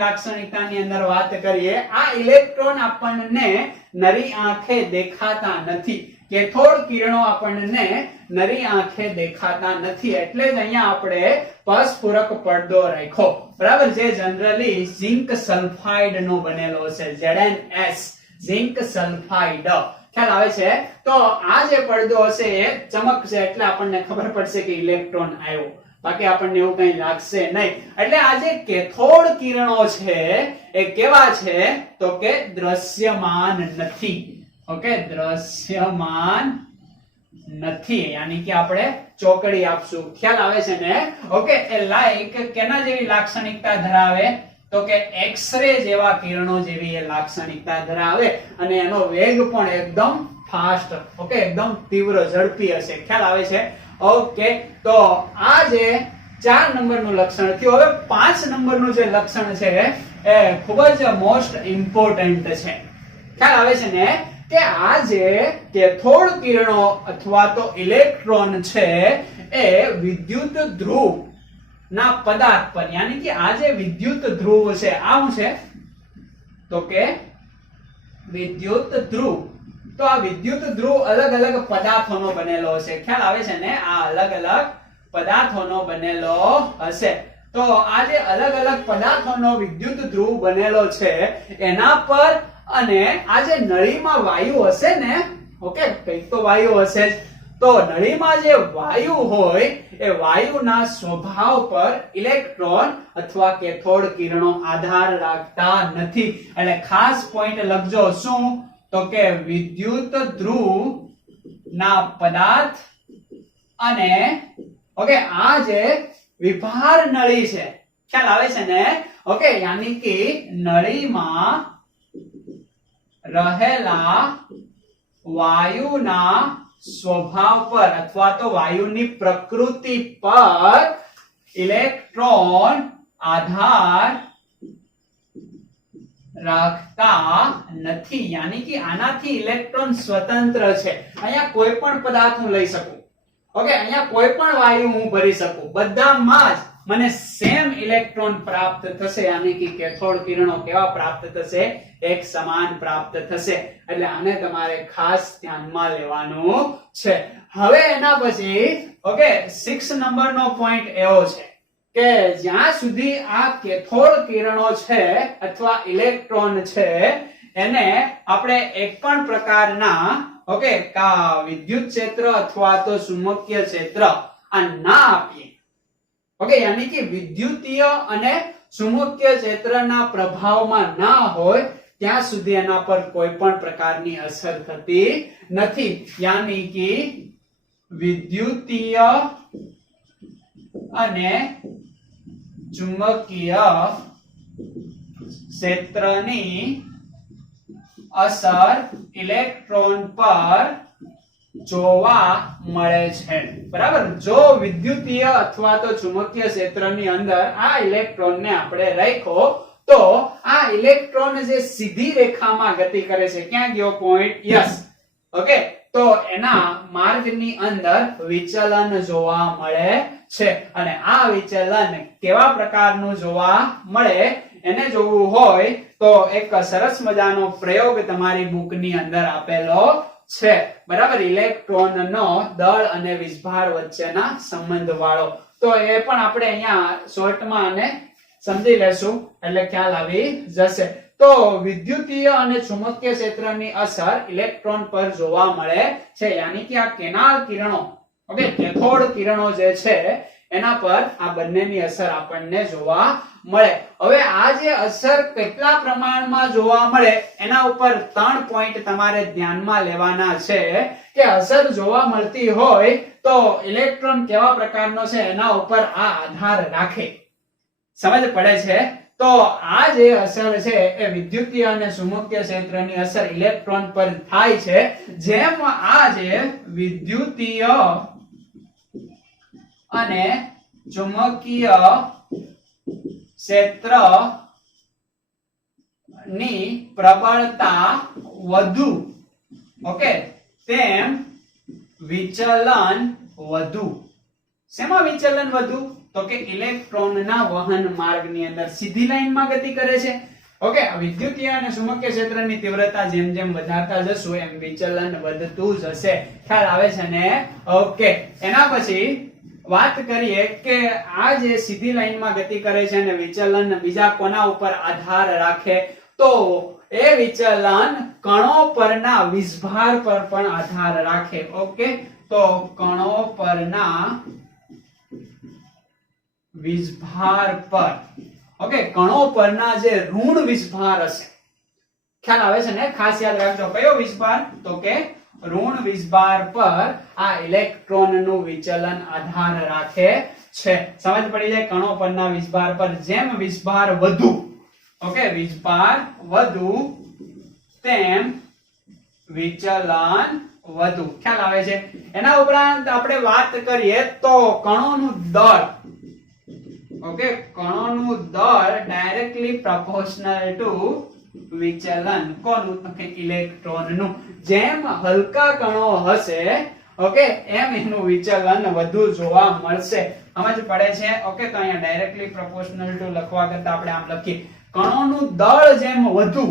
લાક્ષણિકતાની અંદર વાત કરીએ. આ ઇલેક્ટ્રોન આપણને નરી આંખે દેખાતા નથી. કેથોડ કિરણો આપણને નરી આંખે દેખાતા નથી, એટલે જ અહીંયા આપણે પસપૂરક પડદો રાખ્યો, બરાબર, જે જનરલી ઝિંક સલ્ફાઇડ નો બનેલો છે, ZnS, ઝિંક સલ્ફાઇડ. ખ્યાલ આવે છે? તો આ જે પડદો હશે એ ચમકશે એટલે આપણને ખબર પડશે કે ઇલેક્ટ્રોન આવ્યો, બાકી આપણને એવું કઈ લાગશે નહીં. એટલે આ જે કેથોડ કિરણો છે એ કેવા છે તો કે દ્રશ્યમાન નથી. ઓકે, દ્રશ્યમાન નથી, યાની કે આપણે ચોકડી આપશું. ખ્યાલ આવે છે ને? ઓકે, એ લાઈક કેના જેવી લાક્ષણિકતા ધરાવે તો કે એક્સ-રે જેવા કિરણો જેવી એ લાક્ષણિકતા ધરાવે, અને એનો વેગ પણ એકદમ ફાસ્ટ, ઓકે, એકદમ તીવ્ર, ઝડપી હશે. ખ્યાલ આવે છે? ઓકે, તો આ જે 4 નંબરનું લક્ષણ થયું. હવે 5 નંબરનું જે લક્ષણ છે એ ખૂબ જ મોસ્ટ ઇમ્પોર્ટન્ટ છે. ખ્યાલ આવે છે ને? કે આ જે કેથોડ કિરણો અથવા તો ઇલેક્ટ્રોન છે એ વિદ્યુત ધ્રુવ ના પદાર્થ પર, યાની કે આ જે વિદ્યુત ધ્રુવ છે આ શું છે તો કે વિદ્યુત ધ્રુવ. તો આ વિદ્યુત ધ્રુવ અલગ અલગ પદાર્થોનો બનેલો હશે. ખ્યાલ આવે છે ને? આ અલગ અલગ પદાર્થોનો બનેલો હશે. તો આ જે અલગ અલગ પદાર્થોનો વિદ્યુત ધ્રુવ બનેલો છે એના પર, અને આ જે નળીમાં વાયુ હશે ને, ઓકે, કઈક તો વાયુ હશે જ, તો નળીમાં જે વાયુ હોય એ વાયુના સ્વભાવ પર ઇલેક્ટ્રોન અથવા કેથોડ કિરણો આધાર રાખતા નથી. એટલે ખાસ પોઈન્ટ લખજો, શું તો કે વિદ્યુત ધ્રુવ ના પદાર્થ અને ઓકે આ જે વિભાર નળી છે, ખ્યાલ આવે છે ને? ઓકે, યાની કે નળીમાં રહેલા વાયુના સ્વભાવ પર અથવા તો વાયુની પ્રકૃતિ પર ઇલેક્ટ્રોન આધાર રાખતા નથી. યાની કે આનાથી ઇલેક્ટ્રોન સ્વતંત્ર છે. અહીંયા કોઈ પણ પદાર્થ હું લઈ શકું, ઓકે, અહીંયા કોઈ પણ વાયુ હું ભરી શકું, બધામાં જ મને સેમ ઇલેક્ટ્રોન પ્રાપ્ત થશે. યાની કે કેથોડ કિરણો કેવા પ્રાપ્ત થશે? એક સમાન પ્રાપ્ત થશે. એટલે આને તમારે ખાસ ધ્યાનમાં લેવાનું છે. હવે એના પછી ઓકે 6 નંબરનો પોઈન્ટ એવો છે કે જ્યાં સુધી આ કેથોડ કિરણો છે અથવા ઇલેક્ટ્રોન છે એને આપણે એક પણ પ્રકારના ઓકે વિદ્યુત ક્ષેત્ર અથવા તો ચુંબકીય ક્ષેત્ર આ ના આપીએ, ઓકે, યાની કે વિદ્યુતીય અને ચુંબકીય ક્ષેત્રના પ્રભાવમાં ના હોય ત્યાં સુધી એના પર કોઈ પણ પ્રકારની અસર થતી નથી. યાની કે વિદ્યુતીય અને ચુંબકીય ક્ષેત્રની અસર ઇલેક્ટ્રોન પર જોવા મળે છે. બરાબર, જો વિદ્યુતીય અથવા તો ચુંબકીય ક્ષેત્રની અંદર આ ઇલેક્ટ્રોનને આપણે રાખ્યો તો આ ઇલેક્ટ્રોન જે સીધી રેખામાં ગતિ કરે છે, ક્યાં ગયો પોઈન્ટ? યસ, ઓકે, તો એના માર્ગની અંદર વિચલન જોવા મળે છે. અને આ વિચલન કેવા પ્રકારનું જોવા મળે એને જોવું હોય તો એક સરસ મજાનો પ્રયોગ તમારી બુકની અંદર આપેલો છે. બરાબર, ઇલેક્ટ્રોનનો દળ અને વીજભાર વચ્ચેના સંબંધ વાળો. તો એ પણ આપણે અહીંયા શોર્ટમાં અને સમજી લેશું એટલે ખ્યાલ આવી જશે. તો વિદ્યુતીય અને ચુંબકીય ક્ષેત્રની અસર ઇલેક્ટ્રોન પર જોવા મળે છે. યાની કે આ કેનાલ કિરણો, ઓકે, કેથોડ કિરણો જે છે એના પર આ બંનેની અસર આપણને જોવા મળે. હવે આ જે અસર કેટલા પ્રમાણમાં જોવા મળે એના ઉપર 3 પોઈન્ટ તમારે ધ્યાનમાં લેવાના છે કે અસર જોવા મળતી હોય તો ઇલેક્ટ્રોન કેવા પ્રકારનો છે એના ઉપર આ આધાર રાખે. સમજ પડે છે? તો આ જે અસર છે એ વિદ્યુતીય અને ચુંબકીય ક્ષેત્રની અસર ઇલેક્ટ્રોન પર થાય છે. જેમ આ જે વિદ્યુતીય અને ચુંબકીય ક્ષેત્ર ની પ્રબળતા વધુ, ઓકે, તેમ વિચલન વધુ. શેમાં વિચલન વધુ? તો કે ઇલેક્ટ્રોનના વહન માર્ગની અંદર સીધી લાઈનમાં ગતિ કરે છે. ઓકે, વિદ્યુતીય અને ચુંબકીય ક્ષેત્રની તીવ્રતા જેમ જેમ વધારતા જશું એમ વિચલન વધતું જશે. ખ્યાલ આવે છે ને? ઓકે, એના પછી વાત કરીએ કે આ જે સીધી લાઈનમાં ગતિ કરે છે અને વિચલન બીજા કોના ઉપર આધાર રાખે, તો એ વિચલન કણો પરના વીજભાર પર પણ આધાર રાખે. ઓકે, તો કણો પરના વીજભાર પર, ઓકે, કણો પરના જે ઋણ વીજભાર હશે, ખ્યાલ આવે છે ને? ખાસ યાદ રાખજો કયો વીજભાર, તો કે ઋણ વીજભાર પર આ ઇલેક્ટ્રોનનું વિચલન આધાર રાખે છે. સમજ પડી જાય? કણો પરના વીજભાર પર જેમ વીજભાર વધુ, ઓકે, વીજભાર વધુ તેમ વિચલન વધુ. ખ્યાલ આવે છે? એના ઉપરાંત આપણે વાત કરીએ તો કણોનું દળ, ઓકે, કણોનું દળ ડાયરેક્ટલી પ્રોપોર્શનલ ટુ વિચલન. કોનું? તો કે ઇલેક્ટ્રોનનું. જેમ હલકા કણો હશે, ઓકે, એમ એનું વિચલન વધુ જોવા મળશે. સમજ પડે છે? ઓકે, તો અહીંયા ડાયરેક્ટલી પ્રોપોર્શનલ ટુ લખવા કરતા આપણે આમ લખીએ, કણોનું દળ જેમ વધુ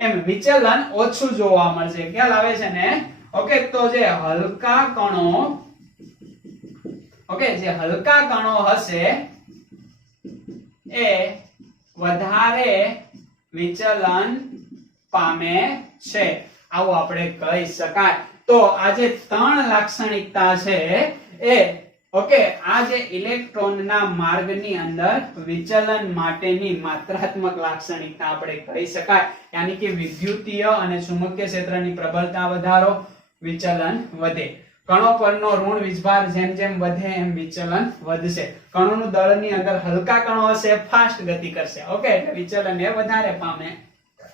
એમ વિચલન ઓછું જોવા મળશે. ખ્યાલ આવે છે ને? ઓકે, તો જે હલકા કણો, ઓકે, જે હલકા કણો હશે એ વધારે વિચલન પામે છે, આવું આપણે કહી શકાય. તો આ જે ત્રણ લાક્ષણિકતા છે એ, ઓકે, આ જે ઇલેક્ટ્રોનના માર્ગની અંદર વિચલન માટેની માત્રાત્મક લાક્ષણિકતા આપણે કહી શકાય. યાની કે વિદ્યુતીય અને ચુંબકીય ક્ષેત્રની પ્રબળતા વધારો, વિચલન વધે. કણો પરનો ઋણ વીજભાર જેમ જેમ વધે એમ વિચલન વધશે. કણોનું દળની અંદર હલકા કણો હશે ફાસ્ટ ગતિ કરશે, ઓકે, એટલે વિચલન એ વધારે પામે,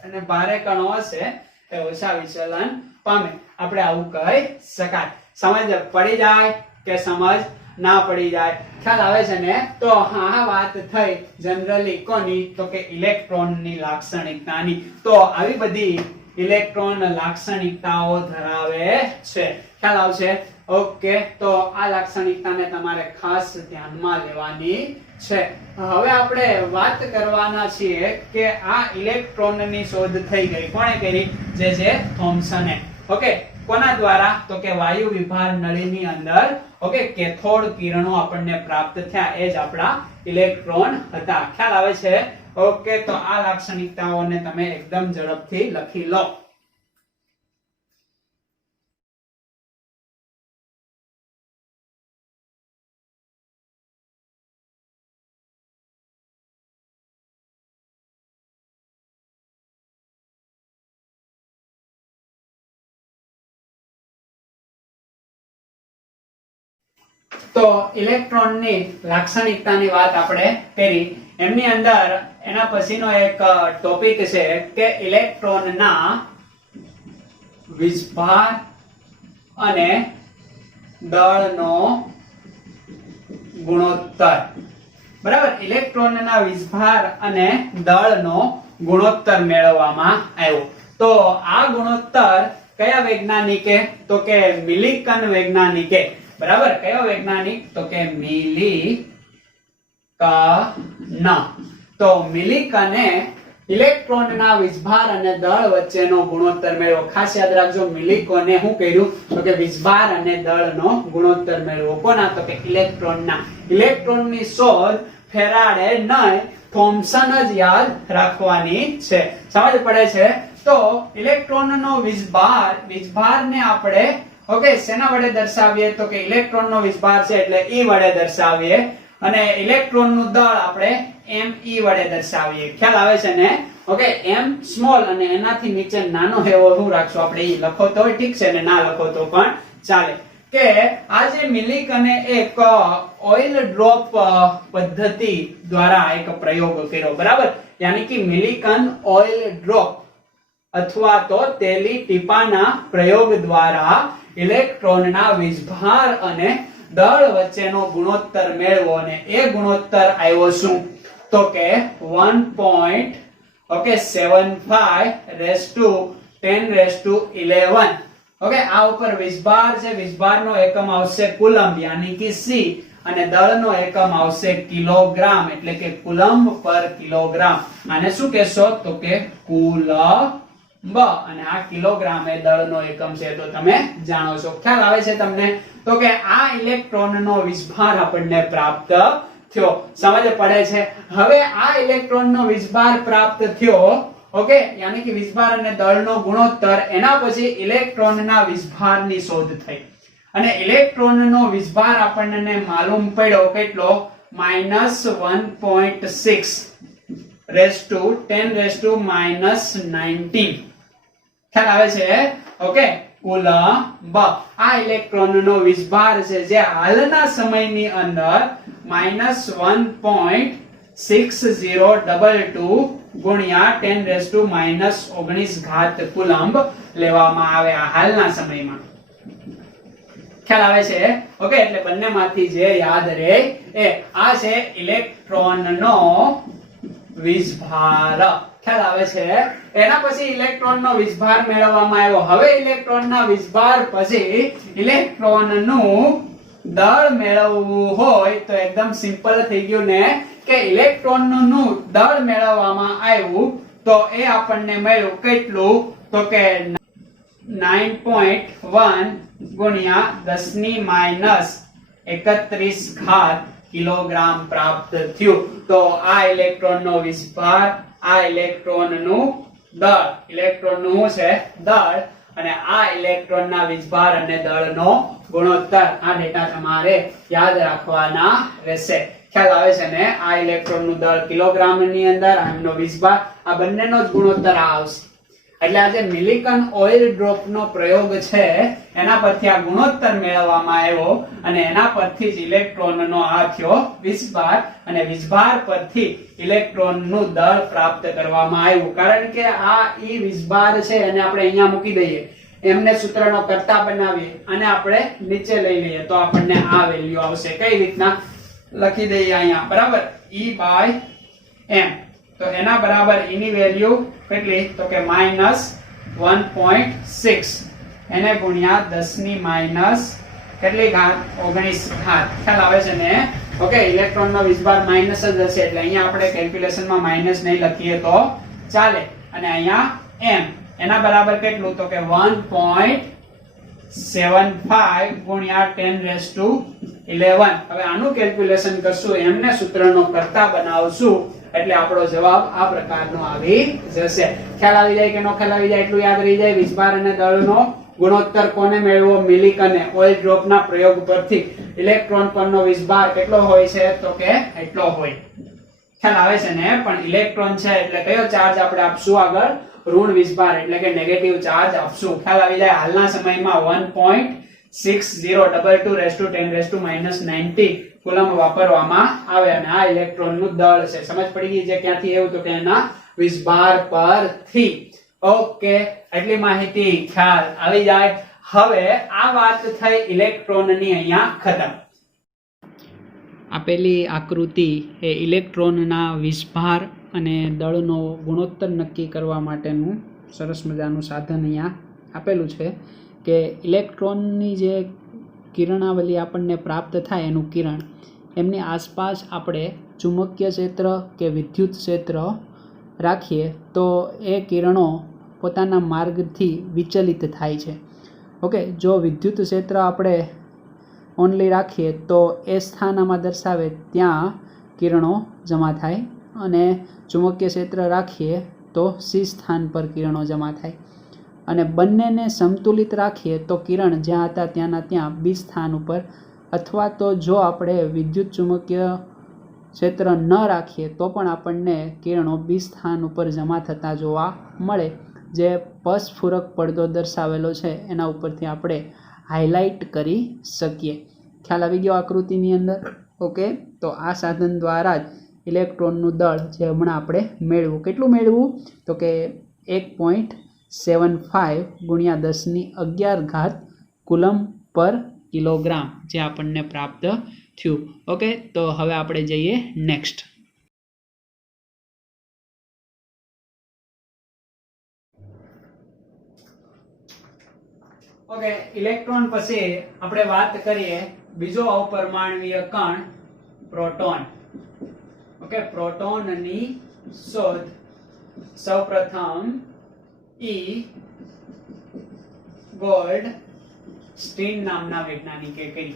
અને ભારે કણો હશે એ ઓછા વિચલન પામે. આપણે આવું કહી શકાય. સમજ પડી જાય કે સમજ ના પડી જાય? ખ્યાલ આવે છે ને? તો હા, વાત થઈ જનરલી કોની, તો કે ઇલેક્ટ્રોનની લાક્ષણિકતાની. તો આવી બધી ઇલેક્ટ્રોન લાક્ષણિકતાઓ ધરાવે છે. ખ્યાલ આવશે? ઓકે, તો આ લાક્ષણિકતાને તમારે ખાસ ધ્યાનમાં લેવાની છે. હવે આપણે વાત કરવાના છીએ કે આ ઇલેક્ટ્રોનની શોધ થઈ ગઈ. કોણે કરી? જે થોમ્સને. ઓકે, કોના દ્વારા? તો કે વાયુ વિભાર નળીની અંદર, ઓકે, કેથોડ કિરણો આપણને પ્રાપ્ત થયા, એ જ આપણા ઇલેક્ટ્રોન હતા. ખ્યાલ આવે છે? ઓકે, તો આ લાક્ષણિકતાઓને તમે એકદમ ઝડપથી લખી લો. તો ઇલેક્ટ્રોનની લાક્ષણિકતાની વાત આપણે કરી. એમની અંદર એના પછીનો એક ટોપિક છે કે ઇલેક્ટ્રોનના વીજભાર અને દળનો ગુણોત્તર. બરાબર? ઇલેક્ટ્રોનના વીજભાર અને દળનો ગુણોત્તર મેળવવામાં આવ્યો. તો આ ગુણોત્તર કયા વૈજ્ઞાનિકે? તો કે મિલિકન વૈજ્ઞાનિકે. બરાબર? કયો વૈજ્ઞાનિક? તો કે મિલિકન. તો મિલિકને ઇલેક્ટ્રોનના વીજભાર અને દળ વચ્ચેનો ગુણોત્તર મેળવ્યો. ખાસ યાદ રાખજો, મિલિકને શું કર્યું? તો કે વીજભાર અને દળનો ગુણોત્તર મેળવ્યો. કોના? તો કે ઇલેક્ટ્રોનના. ઇલેક્ટ્રોનની શોધ ફેરાડે નહીં, થોમ્સન જ યાદ રાખવાની છે. સમજ પડે છે? તો ઇલેક્ટ્રોનનો વીજભારને આપણે, ઓકે, શેના વડે દર્શાવીએ? તો કે ઇલેક્ટ્રોનનો વીજભાર છે એટલે E વડે દર્શાવીએ, અને ઇલેક્ટ્રોનનું દળ આપણે me વડે દર્શાવીએ. ખ્યાલ આવે છે ને? ઓકે, m સ્મોલ અને એનાથી નીચે નાનો એવો શું રાખશું આપણે? E લખો તો ઠીક છે, ને ના લખો તો પણ ચાલે. કે આજે મિલિકને એક ઓઇલ ડ્રોપ પદ્ધતિ દ્વારા એક પ્રયોગ કર્યો. બરાબર? યાની કે મિલિકન ઓઇલ ડ્રોપ અથવા તો તેલી ટીપાના પ્રયોગ દ્વારા ઇલેક્ટ્રોનના વીજભાર અને દળ વચ્ચેનો ગુણોત્તર મેળવો, અને એ ગુણોત્તર આવ્યો શું? તો કે 1.75 10 11. ઓકે, આ ઉપર વીજભાર છે, વીજભારનો એકમ આવશે કુલમ્બ યાની કે C, અને દળનો એકમ આવશે કિલોગ્રામ એટલે કે કુલંબ પર કિલોગ્રામ. આને શું કહેશો તો કે કુલંબ, અને આ કિલોગ્રામ એ દળનો એકમ છે તો તમે જાણો છો. ખ્યાલ આવે છે તમને? તો કે આ ઇલેક્ટ્રોનનો વીજભાર આપણને પ્રાપ્ત થયો. સમજ પડે છે? હવે આ ઇલેક્ટ્રોનનો વીજભાર પ્રાપ્ત થયો, ઓકે, યાની કે વીજભાર અને દળનો ગુણોત્તર, એના પછી ઇલેક્ટ્રોનના વીજભારની શોધ થઈ અને ઇલેક્ટ્રોનનો વીજભાર આપણને માલુમ પડ્યો કેટલો? -1.6 raised to 10 raised to -19. ખ્યાલ આવે છે? Okay, coulomb. આ ઇલેક્ટ્રોનનો વીજભાર છે જે હાલના સમયની અંદર -1.6022 ગુણ્યા 10 raised to -19 ઘાત કુલંબ લેવામાં આવે હાલના સમયમાં. ખ્યાલ આવે છે? ઓકે, એટલે બંનેમાંથી જે યાદ રહે એ આ છે ઇલેક્ટ્રોનનો વીજભાર. ખ્યાલ આવે છે? એના પછી ઇલેક્ટ્રોનનો વીજભાર મેળવવામાં આવ્યો. હવે ઇલેક્ટ્રોનના વીજભાર પછી ઇલેક્ટ્રોનનું દળ મેળવવું હોય તો એકદમ સિમ્પલ થઈ ગયું ને કે ઇલેક્ટ્રોનનું દળ મેળવવામાં આવ્યું તો એ આપણને મળ્યું કેટલું? તો કે 9.1 ગુણ્યા 10⁻31 ઘાત કિલોગ્રામ પ્રાપ્ત થયું. તો આ ઇલેક્ટ્રોનનો વીજભાર, આ ઇલેક્ટ્રોનનું દળ, ઇલેક્ટ્રોનનું છે દળ, અને આ ઇલેક્ટ્રોનના વીજભાર અને દળનો ગુણોત્તર. આ ડેટા તમારે યાદ રાખવાના રહેશે. ખ્યાલ આવે છે ને? આ ઇલેક્ટ્રોનનું દળ કિલોગ્રામની અંદર, આનો વીજભાર, આ બંનેનો જ ગુણોત્તર આવશે. એટલે આ જે મિલિકન ઓઇલ ડ્રોપનો પ્રયોગ છે એના પરથી આ ગુણોત્તર મેળવવામાં આવ્યો અને એના પરથી જ ઇલેક્ટ્રોનનો આ થયો વીજભાર, અને વીજભાર પરથી ઇલેક્ટ્રોનનું દળ પ્રાપ્ત કરવામાં આવ્યું. કારણ કે આ ઈ વીજભાર છે એને આપણે અહીંયા મૂકી દઈએ, એમને સૂત્રનો કરતા બનાવીએ અને આપણે નીચે લઈ લઈએ તો આપણને આ વેલ્યુ આવશે. કઈ રીતના લખી દઈએ અહીંયા, બરાબર? E/m. તો એના બરાબર એની વેલ્યુ કેટલી? તો કે -1.6 એને ગુણ્યા 10⁻ કેટલી ઘાત? 19 ઘાત. ખ્યાલ આવે છે ને? ઓકે, ઇલેક્ટ્રોનનો વીજભાર માઈનસ જ હશે એટલે અહીંયા આપણે કેલ્ક્યુલેશનમાં માઈનસ નહીં લખીએ તો ચાલે. અને અહીંયા m એના બરાબર કેટલું? તો કે 1.75 ગુણ્યા 10⁻11. હવે આનું કેલ્ક્યુલેશન કરશું, એમને સૂત્રનો કરતા બનાવશું એટલે આપણો જવાબ આ પ્રકારનો આવી જશે. ખ્યાલ આવી જાય કે નો ખ્યાલ આવી જાય એટલું યાદ રહી જાય. વીજભાર અને દળનો ગુણોત્તર કોને મેળવો? મિલિકને ઓઇલ ડ્રોપના પ્રયોગ પરથી. ઇલેક્ટ્રોન પરનો વીજભાર કેટલો હોય છે? તો કે એટલો હોય. ખ્યાલ આવે છે ને? પણ ઇલેક્ટ્રોન છે એટલે કયો ચાર્જ આપણે આપશું આગળ? ઋણ વીજભાર એટલે કે નેગેટિવ ચાર્જ આપશું. ખ્યાલ આવી જાય? હાલના સમયમાં 1.6022 raised to 10 raised to -19 coulomb વાપરવામાં આવે અને આ ઇલેક્ટ્રોનનું દળ છે. સમજ પડી ગઈ? જે ક્યાંથી એવું તો કે એના વીજભાર પરથી. ઓકે, એટલી માહિતી ખ્યાલ આવી જાય. હવે આ વાત થઈ ઇલેક્ટ્રોનની અહીંયા ખતમ. આપેલી આકૃતિ એ ઇલેક્ટ્રોનના વીજભાર અને દળનો ગુણોત્તર નક્કી કરવા માટેનું સરસ મજાનું સાધન અહીંયા આપેલું છે કે ઇલેક્ટ્રોનની જે કિરણાવલી આપણને પ્રાપ્ત થાય એનું કિરણ, એમની આસપાસ આપણે ચુંબકીય ક્ષેત્ર કે વિદ્યુત ક્ષેત્ર રાખીએ તો એ કિરણો પોતાના માર્ગથી વિચલિત થાય છે. ઓકે, જો વિદ્યુત ક્ષેત્ર આપણે ઓનલી રાખીએ તો એ સ્થાનમાં દર્શાવે ત્યાં કિરણો જમા થાય અને ચુંબકીય ક્ષેત્ર રાખીએ તો સી સ્થાન પર કિરણો જમા થાય. અને બંનેને સંતુલિત રાખીએ તો કિરણ જ્યાં હતા ત્યાંના ત્યાં બી સ્થાન ઉપર, અથવા તો જો આપણે વિદ્યુત ચુંબકીય ક્ષેત્ર ન રાખીએ તો પણ આપણને કિરણો બી સ્થાન ઉપર જમા થતા જોવા મળે. જે પસફૂરક પડદો દર્શાવેલો છે એના ઉપરથી આપણે હાઇલાઇટ કરી શકીએ. ખ્યાલ આવી ગયો આકૃતિની અંદર? ઓકે, તો આ સાધન દ્વારા જ ઇલેક્ટ્રોનનું દળ જે હમણાં આપણે મેળવું. કેટલું મેળવું? તો કે 1.75 ગુણ્યા 10⁻11 ઘાત કુલંબ પર કિલોગ્રામ જે આપણને પ્રાપ્ત થયું. ઓકે, તો હવે આપણે જઈએ નેક્સ્ટ. ઓકે, ઇલેક્ટ્રોન પછી આપણે વાત કરીએ બીજો અપરમાણવીય કણ પ્રોટોન. ઓકે, પ્રોટોનની શોધ સૌપ્રથમ ઈ ગોલ્ડસ્ટીન નામના વૈજ્ઞાનિકે કરી.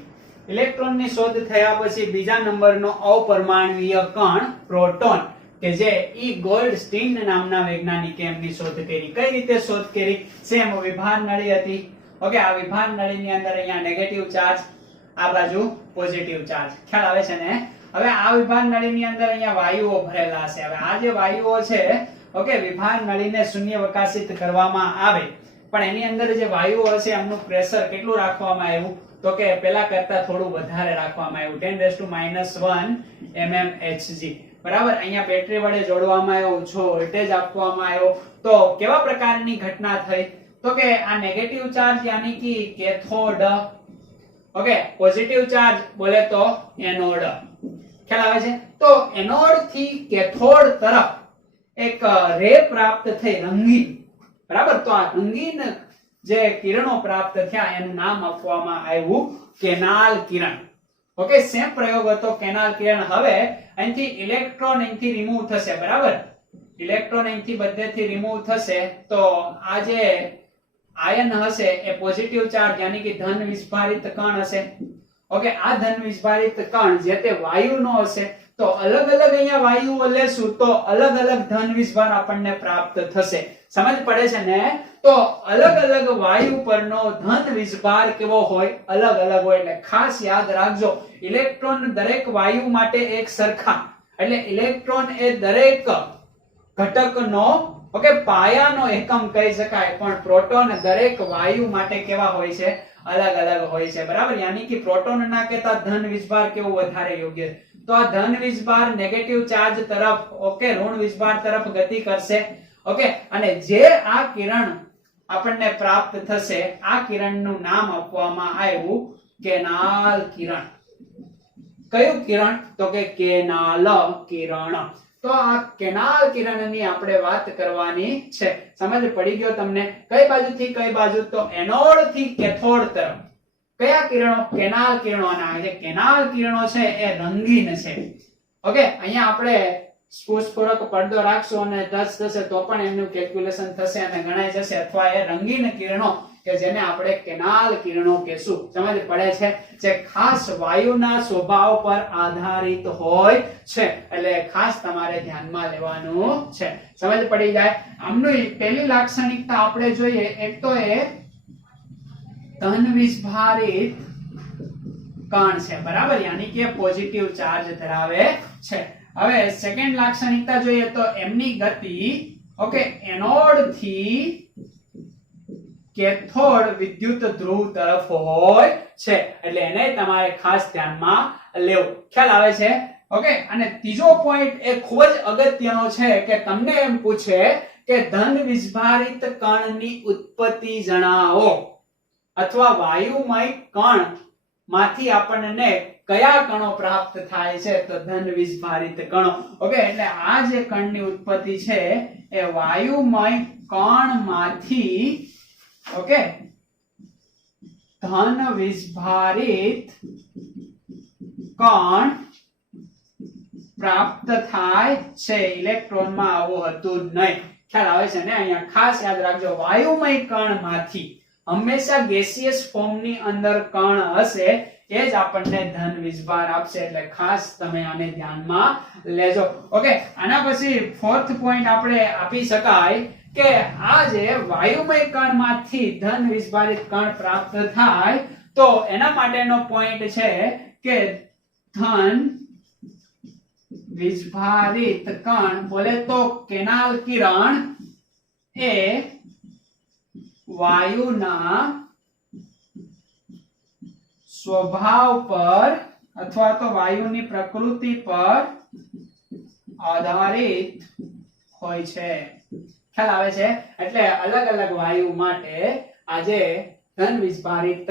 ઇલેક્ટ્રોનની શોધ થયા પછી બીજા નંબરનો અપરમાણવીય કણ પ્રોટોન કે જે ઈ ગોલ્ડસ્ટીન નામના વૈજ્ઞાનિકે એમની શોધ કરી. કઈ રીતે શોધ કરી? સેમ વિભાર નળી હતી. ઓકે, આ વિભાર નળીની અંદર અહીંયા નેગેટિવ ચાર્જ, આ બાજુ પોઝિટિવ ચાર્જ. ખ્યાલ આવે છે ને? હવે આ વિભાર નળીની અંદર અહીંયા વાયુઓ ભરેલા છે. હવે આ જે વાયુઓ છે, ઓકે, વિભાર નળીને શૂન્યાવકાશિત કરવામાં આવે પણ એની અંદર જે વાયુઓ હશે એમનું પ્રેશર કેટલું રાખવામાં આવ્યું? તો કે પેલા કરતા થોડું વધારે રાખવામાં આવ્યું, 10⁻⁻1 mmHg. બરાબર. અહીંયા બેટરી વડે જોડવામાં આવ્યો, જો વોલ્ટેજ આપવામાં આવ્યો. તો કેવા પ્રકારની ઘટના થઈ? તો કે આ નેગેટિવ ચાર્જ યાની કે કેથોડ, ઓકે, પોઝિટિવ ચાર્જ બોલે તો એનોડ. ખ્યાલ આવે છે? તો એનોડ થી કેથોડ તરફ એક રે પ્રાપ્ત થઈ, રંગીન. બરાબર. તો આ રંગીન જે કિરણો પ્રાપ્ત થયા એનું નામ આપવામાં આવ્યું કેનાલ કિરણ. ઓકે, સેમ પ્રયોગ હતો કેનાલ કિરણ. હવે અહીંથી ઇલેક્ટ્રોન અહીંથી રિમૂવ થશે. બરાબર. ઇલેક્ટ્રોન અહીંથી બધેથી રિમૂવ થશે તો આ જે આયન હશે એ પોઝિટિવ ચાર્જ યાની કે ધન વિસ્ફારિત કણ હશે. ઓકે, આ ધન વિસ્ફારિત કણ જે તે વાયુનો હશે તો અલગ અલગ અહીંયા વાયુઓ લેશું તો અલગ અલગ ધન વિસ્ફાર આપણને પ્રાપ્ત થશે. સમજ પડે છે ને? તો અલગ અલગ વાયુ પરનો ધન વિસ્ફાર કેવો હોય? અલગ અલગ હોય. એટલે ખાસ યાદ રાખજો, ઇલેક્ટ્રોન દરેક વાયુ માટે એક સરખા, એટલે ઇલેક્ટ્રોન એ દરેક ઘટકનો, ઓકે, પાયાનો એકમ કહી શકાય. પણ પ્રોટોન દરેક વાયુ માટે કેવા હોય છે? અલગ અલગ હોય છે. બરાબર. યાની કે પ્રોટોન ના કહેતા ધન વિસ્ફાર કેવું વધારે યોગ્ય? તો આ ધન વિસ્ફાર નેગેટિવ ચાર્જ તરફ, ઓકે, ઋણ વિસ્ફાર તરફ ગતિ કરશે. ઓકે, અને જે આ કિરણ આપણને પ્રાપ્ત થશે આ કિરણનું નામ આપવામાં આવ્યું કેનાલ કિરણ. કયું કિરણ? તો કે કેનાલ કિરણ. તો આ કેનાલ કિરણની આપણે વાત કરવાની છે. સમજ પડી ગયો તમને? કઈ બાજુથી કઈ બાજુ? તો એનોડ થી કેથોડ તરફ કયા કિરણો? કેનાલ કિરણો. જે કેનાલ કિરણો છે એ રંગીન છે. ઓકે, અહીંયા આપણે સ્ફુરક પડદો રાખશો અને ટચ થશે તો પણ એનું કેલ્ક્યુલેશન થશે અને ગણાઈ જશે. અથવા એ રંગીન કિરણો કે જેને આપણે કેનાલ કિરણો કહેશું. સમજ પડે છે? જે ખાસ વાયુના સ્વભાવ પર આધારિત હોય છે, એટલે ખાસ તમારે ધ્યાનમાં લેવાનું છે. સમજ પડી જાય? આમનું પહેલી લાક્ષણિકતા આપણે જોઈએ, એક તો એ ધન વિસ્ફારિત કણ છે. બરાબર. યાની કે પોઝિટિવ ચાર્જ ધરાવે છે. હવે સેકન્ડ લાક્ષણિકતા જોઈએ તો એમની ગતિ, ઓકે, એનોડ થી કેથોડ વિદ્યુત ધ્રુવ તરફ હોય છે. એટલે એને તમારે ખાસ ધ્યાનમાં લેવું. ખ્યાલ આવે છે? ઓકે, અને ત્રીજો પોઈન્ટ એ ખૂબ જ અગત્યનો છે કે તમને એમ પૂછે કે ધન વિસ્ફારિત કણની ઉત્પત્તિ જણાવો, અથવા વાયુમય કણ માંથી આપણને કયા કણો પ્રાપ્ત થાય છે? તો ધન વિસ્ફારિત કણો. ઓકે, એટલે આ જે કણની ઉત્પત્તિ છે એ વાયુમય કણમાંથી, ઓકે, ધન વિસ્ફારિત કણ પ્રાપ્ત થાય છે. ઇલેક્ટ્રોનમાં આવું હતું જ નહીં. ખ્યાલ આવે છે ને? અહીંયા ખાસ યાદ રાખજો, વાયુમય કણમાંથી, હંમેશા ગેસિયસ ફોર્મની અંદર કણ હશે એ જ આપણને ધન વિસ્ફાર આપશે. એટલે ખાસ તમે આને ધ્યાનમાં લેજો. ઓકે, આના પછી ફોર્થ પોઈન્ટ આપણે આપી શકાય કે આ જે વાયુમય કણમાંથી ધન વિસ્ફારિત કણ પ્રાપ્ત થાય તો એના માટેનો પોઈન્ટ છે કે ધન વિસ્ફારિત કણ બોલે તો કેનાલ કિરણ એ વાયુના સ્વભાવ પર અથવા તો વાયુની પ્રકૃતિ પર આધારિત હોય છે. ખ્યાલ આવે છે? એટલે અલગ અલગ વાયુ માટે આજે ધન વિસ્ફારિત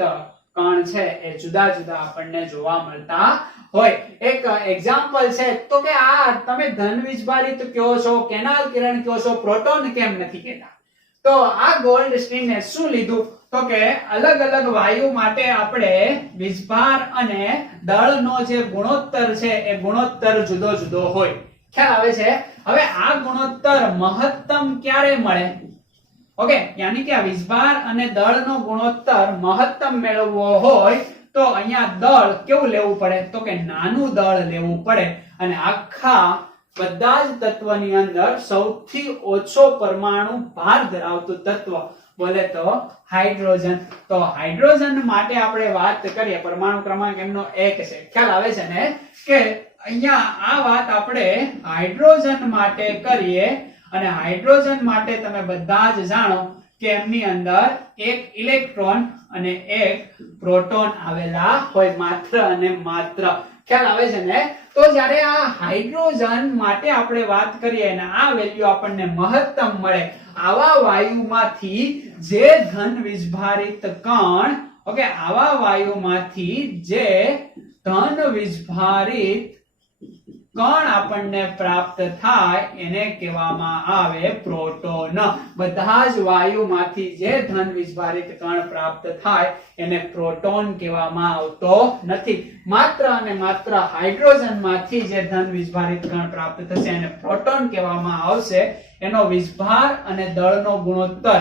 કણ છે એ જુદા જુદા આપણને જોવા મળતા હોય. એક એક્ઝામ્પલ છે તો કે આ તમે ધન વિસ્ફારિત કહો છો, કેનાલ કિરણ કહો છો, પ્રોટોન કેમ નથી કહેતા? તો આ ગોલ્ડ સ્ટીને શું લીધું તો કે અલગ અલગ વાયુ માટે આપણે વીજભાર અને દળનો જે ગુણોત્તર છે એ ગુણોત્તર જુદો જુદો હોય. ખ્યાલ આવે છે? હવે આ ગુણોત્તર મહત્તમ ક્યારે મળે? ઓકે, યાની કે આ વીજભાર અને દળનો ગુણોત્તર મહત્તમ મેળવવો હોય તો અહીંયા દળ કેવું લેવું પડે તો કે નાનું દળ લેવું પડે અને આખા બધા જ તત્વની અંદર સૌથી ઓછો પરમાણુ ભાર ધરાવતું તત્વ બોલે તો હાઇડ્રોજન. તો હાઇડ્રોજન માટે આપણે વાત કરીએ, પરમાણુ ક્રમાંક એમનો 1 છે. ખ્યાલ આવે છે ને કે અહીંયા આ વાત આપણે હાઇડ્રોજન માટે કરીએ અને હાઇડ્રોજન માટે તમે બધા જ જાણો કે એમની અંદર એક ઇલેક્ટ્રોન અને એક પ્રોટોન આવેલા હોય, માત્ર અને માત્ર. ખ્યાલ આવે છે ને? તો જ્યારે આ હાઇડ્રોજન માટે આપણે વાત કરીએ અને આ વેલ્યુ આપણને મહત્તમ મળે આવા વાયુમાંથી જે ધન વીજભારિત કણ, ઓકે, આવા વાયુમાંથી જે ધન વીજભારિત કણ આપણને પ્રાપ્ત થાય એને કહેવામાં આવે પ્રોટોન. બધા જ વાયુમાંથી જે ધન વીજભારિત કણ પ્રાપ્ત થાય એને પ્રોટોન કહેવામાં આવતો નથી. માત્ર અને માત્ર હાઇડ્રોજનમાંથી જે ધન વીજભારિત કણ પ્રાપ્ત થશે એને પ્રોટોન કહેવામાં આવશે. એનો વીજભાર અને દળનો ગુણોત્તર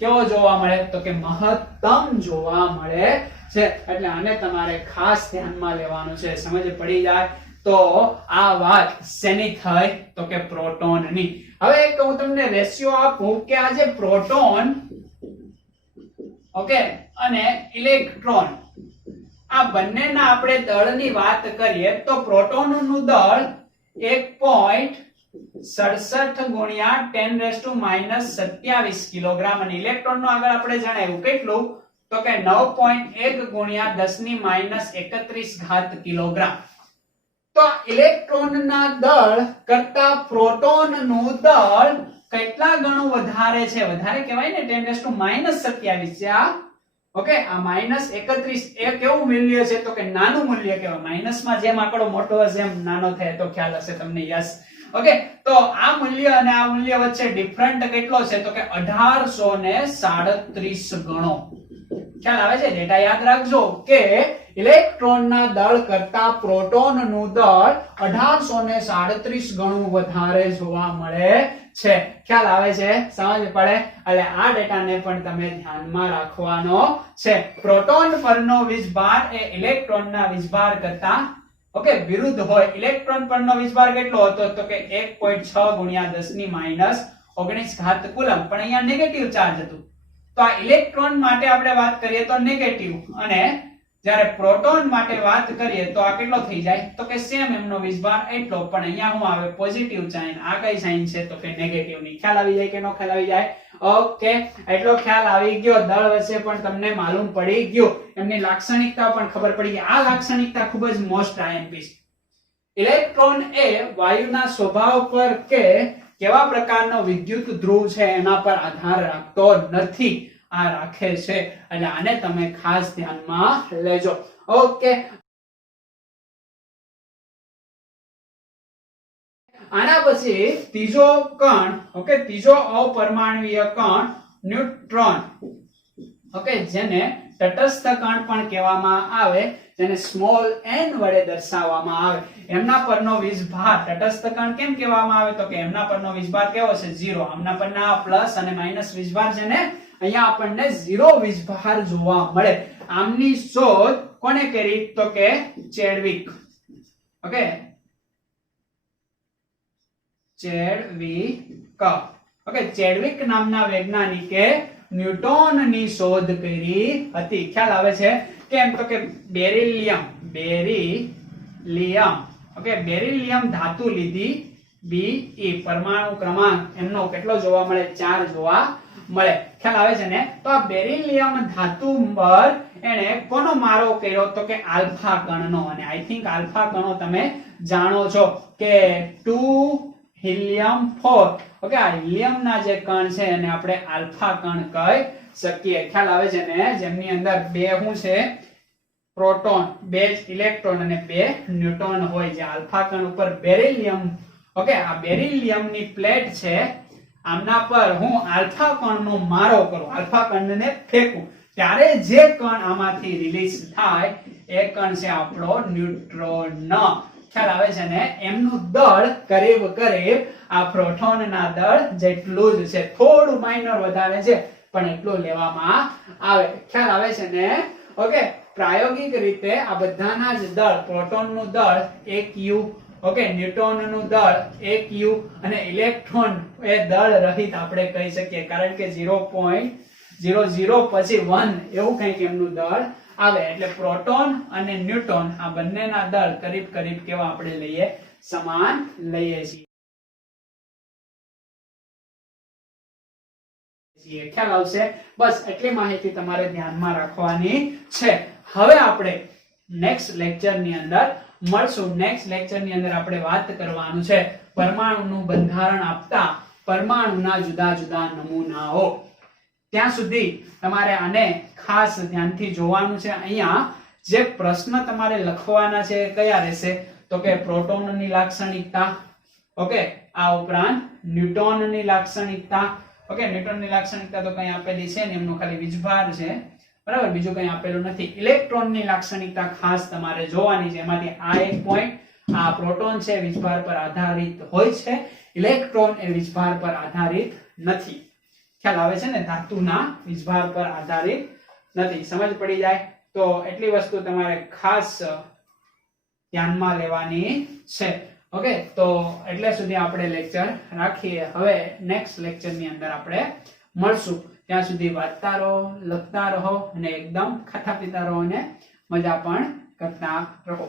કેવો જોવા મળે તો કે મહત્તમ જોવા મળે છે. એટલે આને તમારે ખાસ ધ્યાનમાં લેવાનું છે. સમજ પડી જાય તો આ વાત શેની થઈ તો કે પ્રોટોનની. હવે એક હું તમને રેશિયો આપું કે આ જે પ્રોટોન, ઓકે, અને ઇલેક્ટ્રોન, આ બંનેના આપણે દળની વાત કરીએ તો પ્રોટોનનું દળ 1.67 ગુણ્યા 10⁻⁻27 કિલોગ્રામ અને ઇલેક્ટ્રોનનું આગળ આપણે જણાવ્યું કેટલું તો કે 9.1 ગુણ્યા 10⁻31 કિલોગ્રામ. તો ઇલેક્ટ્રોનના દળ કરતા પ્રોટોનનું દળ કેટલા ગણું વધારે છે? વધારે કહેવાય ને, 10⁻27 છે આ. ઓકે, આ -31 એ કેવું મૂલ્ય છે તો કે નાનું મૂલ્ય કહેવાય. માઇનસમાં જેમ આંકડો મોટો હશે એમ નાનો થાય તો ખ્યાલ હશે તમને. Yes, okay. તો આ મૂલ્ય અને આ મૂલ્ય વચ્ચે ડિફરન્ટ કેટલો છે તો કે 1837 ગણો. ખ્યાલ આવે છે? ડેટા યાદ રાખજો કે ઇલેક્ટ્રોનના દળ કરતા પ્રોટોનનું દળ 1837 ગણું વધારે જોવા મળે છે. ખ્યાલ આવે છે? સમજ પડે? એટલે આ ડેટાને પણ તમે ધ્યાનમાં રાખવાનો છે. પ્રોટોન પરનો વીજભાર એ ઇલેક્ટ્રોનના વીજભાર કરતા, ઓકે, વિરુદ્ધ હોય. ઇલેક્ટ્રોન પરનો વીજભાર કેટલો હતો તો કે 1.6 ગુણ્યા 10⁻19 કુલમ, પણ અહીંયા નેગેટિવ ચાર્જ હતું. તો આ ઇલેક્ટ્રોન માટે આપણે વાત કરીએ તો નેગેટિવ, અને જ્યારે પ્રોટોન માટે વાત કરીએ તો આ કેટલો થઈ જાય તો કે સેમ એમનો વીજભાર એટલો, પણ અહીંયા શું આવે પોઝિટિવ સાઇન. આ કઈ સાઇન છે તો કે નેગેટિવ ની. ખ્યાલ આવી જાય કે નો ખ્યાલ આવી જાય? ઓકે, એટલો ખ્યાલ આવી ગયો. દળ વચ્ચે પણ તમને માલુમ પડી ગયું, એમની લાક્ષણિકતા પણ ખબર પડી ગઈ. આ લાક્ષણિકતા ખૂબ જ મોસ્ટ આઈએમપી છે. ઇલેક્ટ્રોન એ વાયુના સ્વભાવ પર કે કેવા પ્રકારનો વિદ્યુત ધ્રુવ છે એના પર આધાર રાખતો નથી, આ રાખે છે. એટલે આને તમે ખાસ ધ્યાનમાં લેજો. ઓકે, આના પછી ત્રીજો કણ, ઓકે, ત્રીજો અપરમાણ્વીય કણ ન્યુટ્રોન, ઓકે, જેને તટસ્થ કણ પણ કહેવામાં આવે, જેને સ્મોલ n વડે દર્શાવવામાં આવે. એમના પરનો વીજભાર તટસ્થ કણ કેમ કહેવામાં આવે તો કે એમના પરનો વીજભાર કેવો છે? 0. આમના પરના પ્લસ અને માઈનસ વીજભાર છે ને, અહીંયા આપણને 0 વીજભાર જોવા મળે. આમની શોધ કોને કરી તો કે ચેડવિક. ઓકે, ચેડવિક. ઓકે, ચેડવિક નામના વૈજ્ઞાનિકે ન્યૂટોનની શોધ કરી હતી. ખ્યાલ આવે છે? કેમ તો કે બેરિલિયમ, ઓકે, બેરિલિયમ ધાતુ લીધી, Be, પરમાણુ ક્રમાંક એમનો કેટલો જોવા મળે? 4 જોવા મળે. ખ્યાલ આવે છે ને? તો આ બેરિલિયમ ધાતુ પર એને કોનો મારો કર્યો તો કે આલ્ફા કણનો. અને આઈ થિંક આલ્ફા કણો તમે જાણો છો કે 2 હિલિયમ 4. ઓકે, આ હિલિયમના જે કણ છે એને આપણે આલ્ફા કણ કહી શકીએ. ખ્યાલ આવે છે ને? જેમની અંદર બે શું છે? પ્રોટોન, 2 ઇલેક્ટ્રોન અને 2 ન્યુટ્રોન હોય. જે આલ્ફા કણ ઉપર બેરિલિયમ, ઓકે, આ બેરિલિયમની પ્લેટ છે. આમના પર હું આલ્ફા કણનો મારો કરું, આલ્ફા કણને ફેંકું, ત્યારે જે કણ આમાંથી રિલીઝ થાય એ કણ છે આપણો ન્યુટ્રોન. ખ્યાલ આવે છે ને? એમનું દળ કરીબ આ પ્રોટોનના દળ જેટલું જ છે, થોડું માઇનર વધારે છે પણ એટલું લેવામાં આવે. ખ્યાલ આવે છે ને? ઓકે, પ્રાયોગિક રીતે આ બધાના જ દળ, પ્રોટોનનું દળ 1u, ઓકે, ન્યુટ્રોનનું દળ 1u અને ઇલેક્ટ્રોન એ દળ રહિત આપણે કહી શકીએ, કારણ કે 0.00 પછી 1 એવું કંઈક એમનું દળ આવે. એટલે પ્રોટોન અને ન્યુટ્રોન આ બંનેના દળ કરીબ કેવા આપણે લઈએ, સમાન લઈએ છીએ. ખ્યાલ આવશે? બસ એટલી માહિતી તમારે ધ્યાનમાં રાખવાની છે. હવે આપણે નેક્સ્ટ લેક્ચર ની અંદર મળશું. નેક્સ્ટ લેક્ચર ની અંદર આપણે વાત કરવાનું છે પરમાણુનું બંધારણ આપતા પરમાણુના જુદા જુદા નમૂનાઓ. ત્યાં સુધી તમારે આને ખાસ ધ્યાનથી જોવાનું છે. અહીંયા જે પ્રશ્ન તમારે લખવાના છે કયા રહેશે, તો કે પ્રોટોનની લાક્ષણિકતા, ઓકે, આ ઉપરાંત ન્યુટ્રોનની લાક્ષણિકતા, ઓકે, ન્યુટ્રોનની લાક્ષણિકતા તો કઈ આપેલી છે ને, એમનો ખાલી વીજભાર છે, બરાબર, બીજું કઈ આપેલું નથી. ઇલેક્ટ્રોનની લાક્ષણિકતા ખાસ તમારે જોવાની છે. એમાંથી આ એક પોઈન્ટ, આ પ્રોટોન છે વીજભાર પર આધારિત હોય છે, ઇલેક્ટ્રોન એ વીજભાર પર આધારિત નથી. ખ્યાલ આવે છે ને? ધાતુના વીજભાર પર આધારિત નથી. સમજ પડી જાય તો એટલી વસ્તુ તમારે ખાસ ધ્યાનમાં લેવાની છે. ઓકે, તો એટલે સુધી આપણે લેક્ચર રાખીએ. હવે નેક્સ્ટ લેક્ચર ની અંદર આપણે મળશું. ત્યાં સુધી વાંચતા રહો, લખતા રહો અને એકદમ ખાતા પીતા રહો અને મજા પણ કરતા રહો.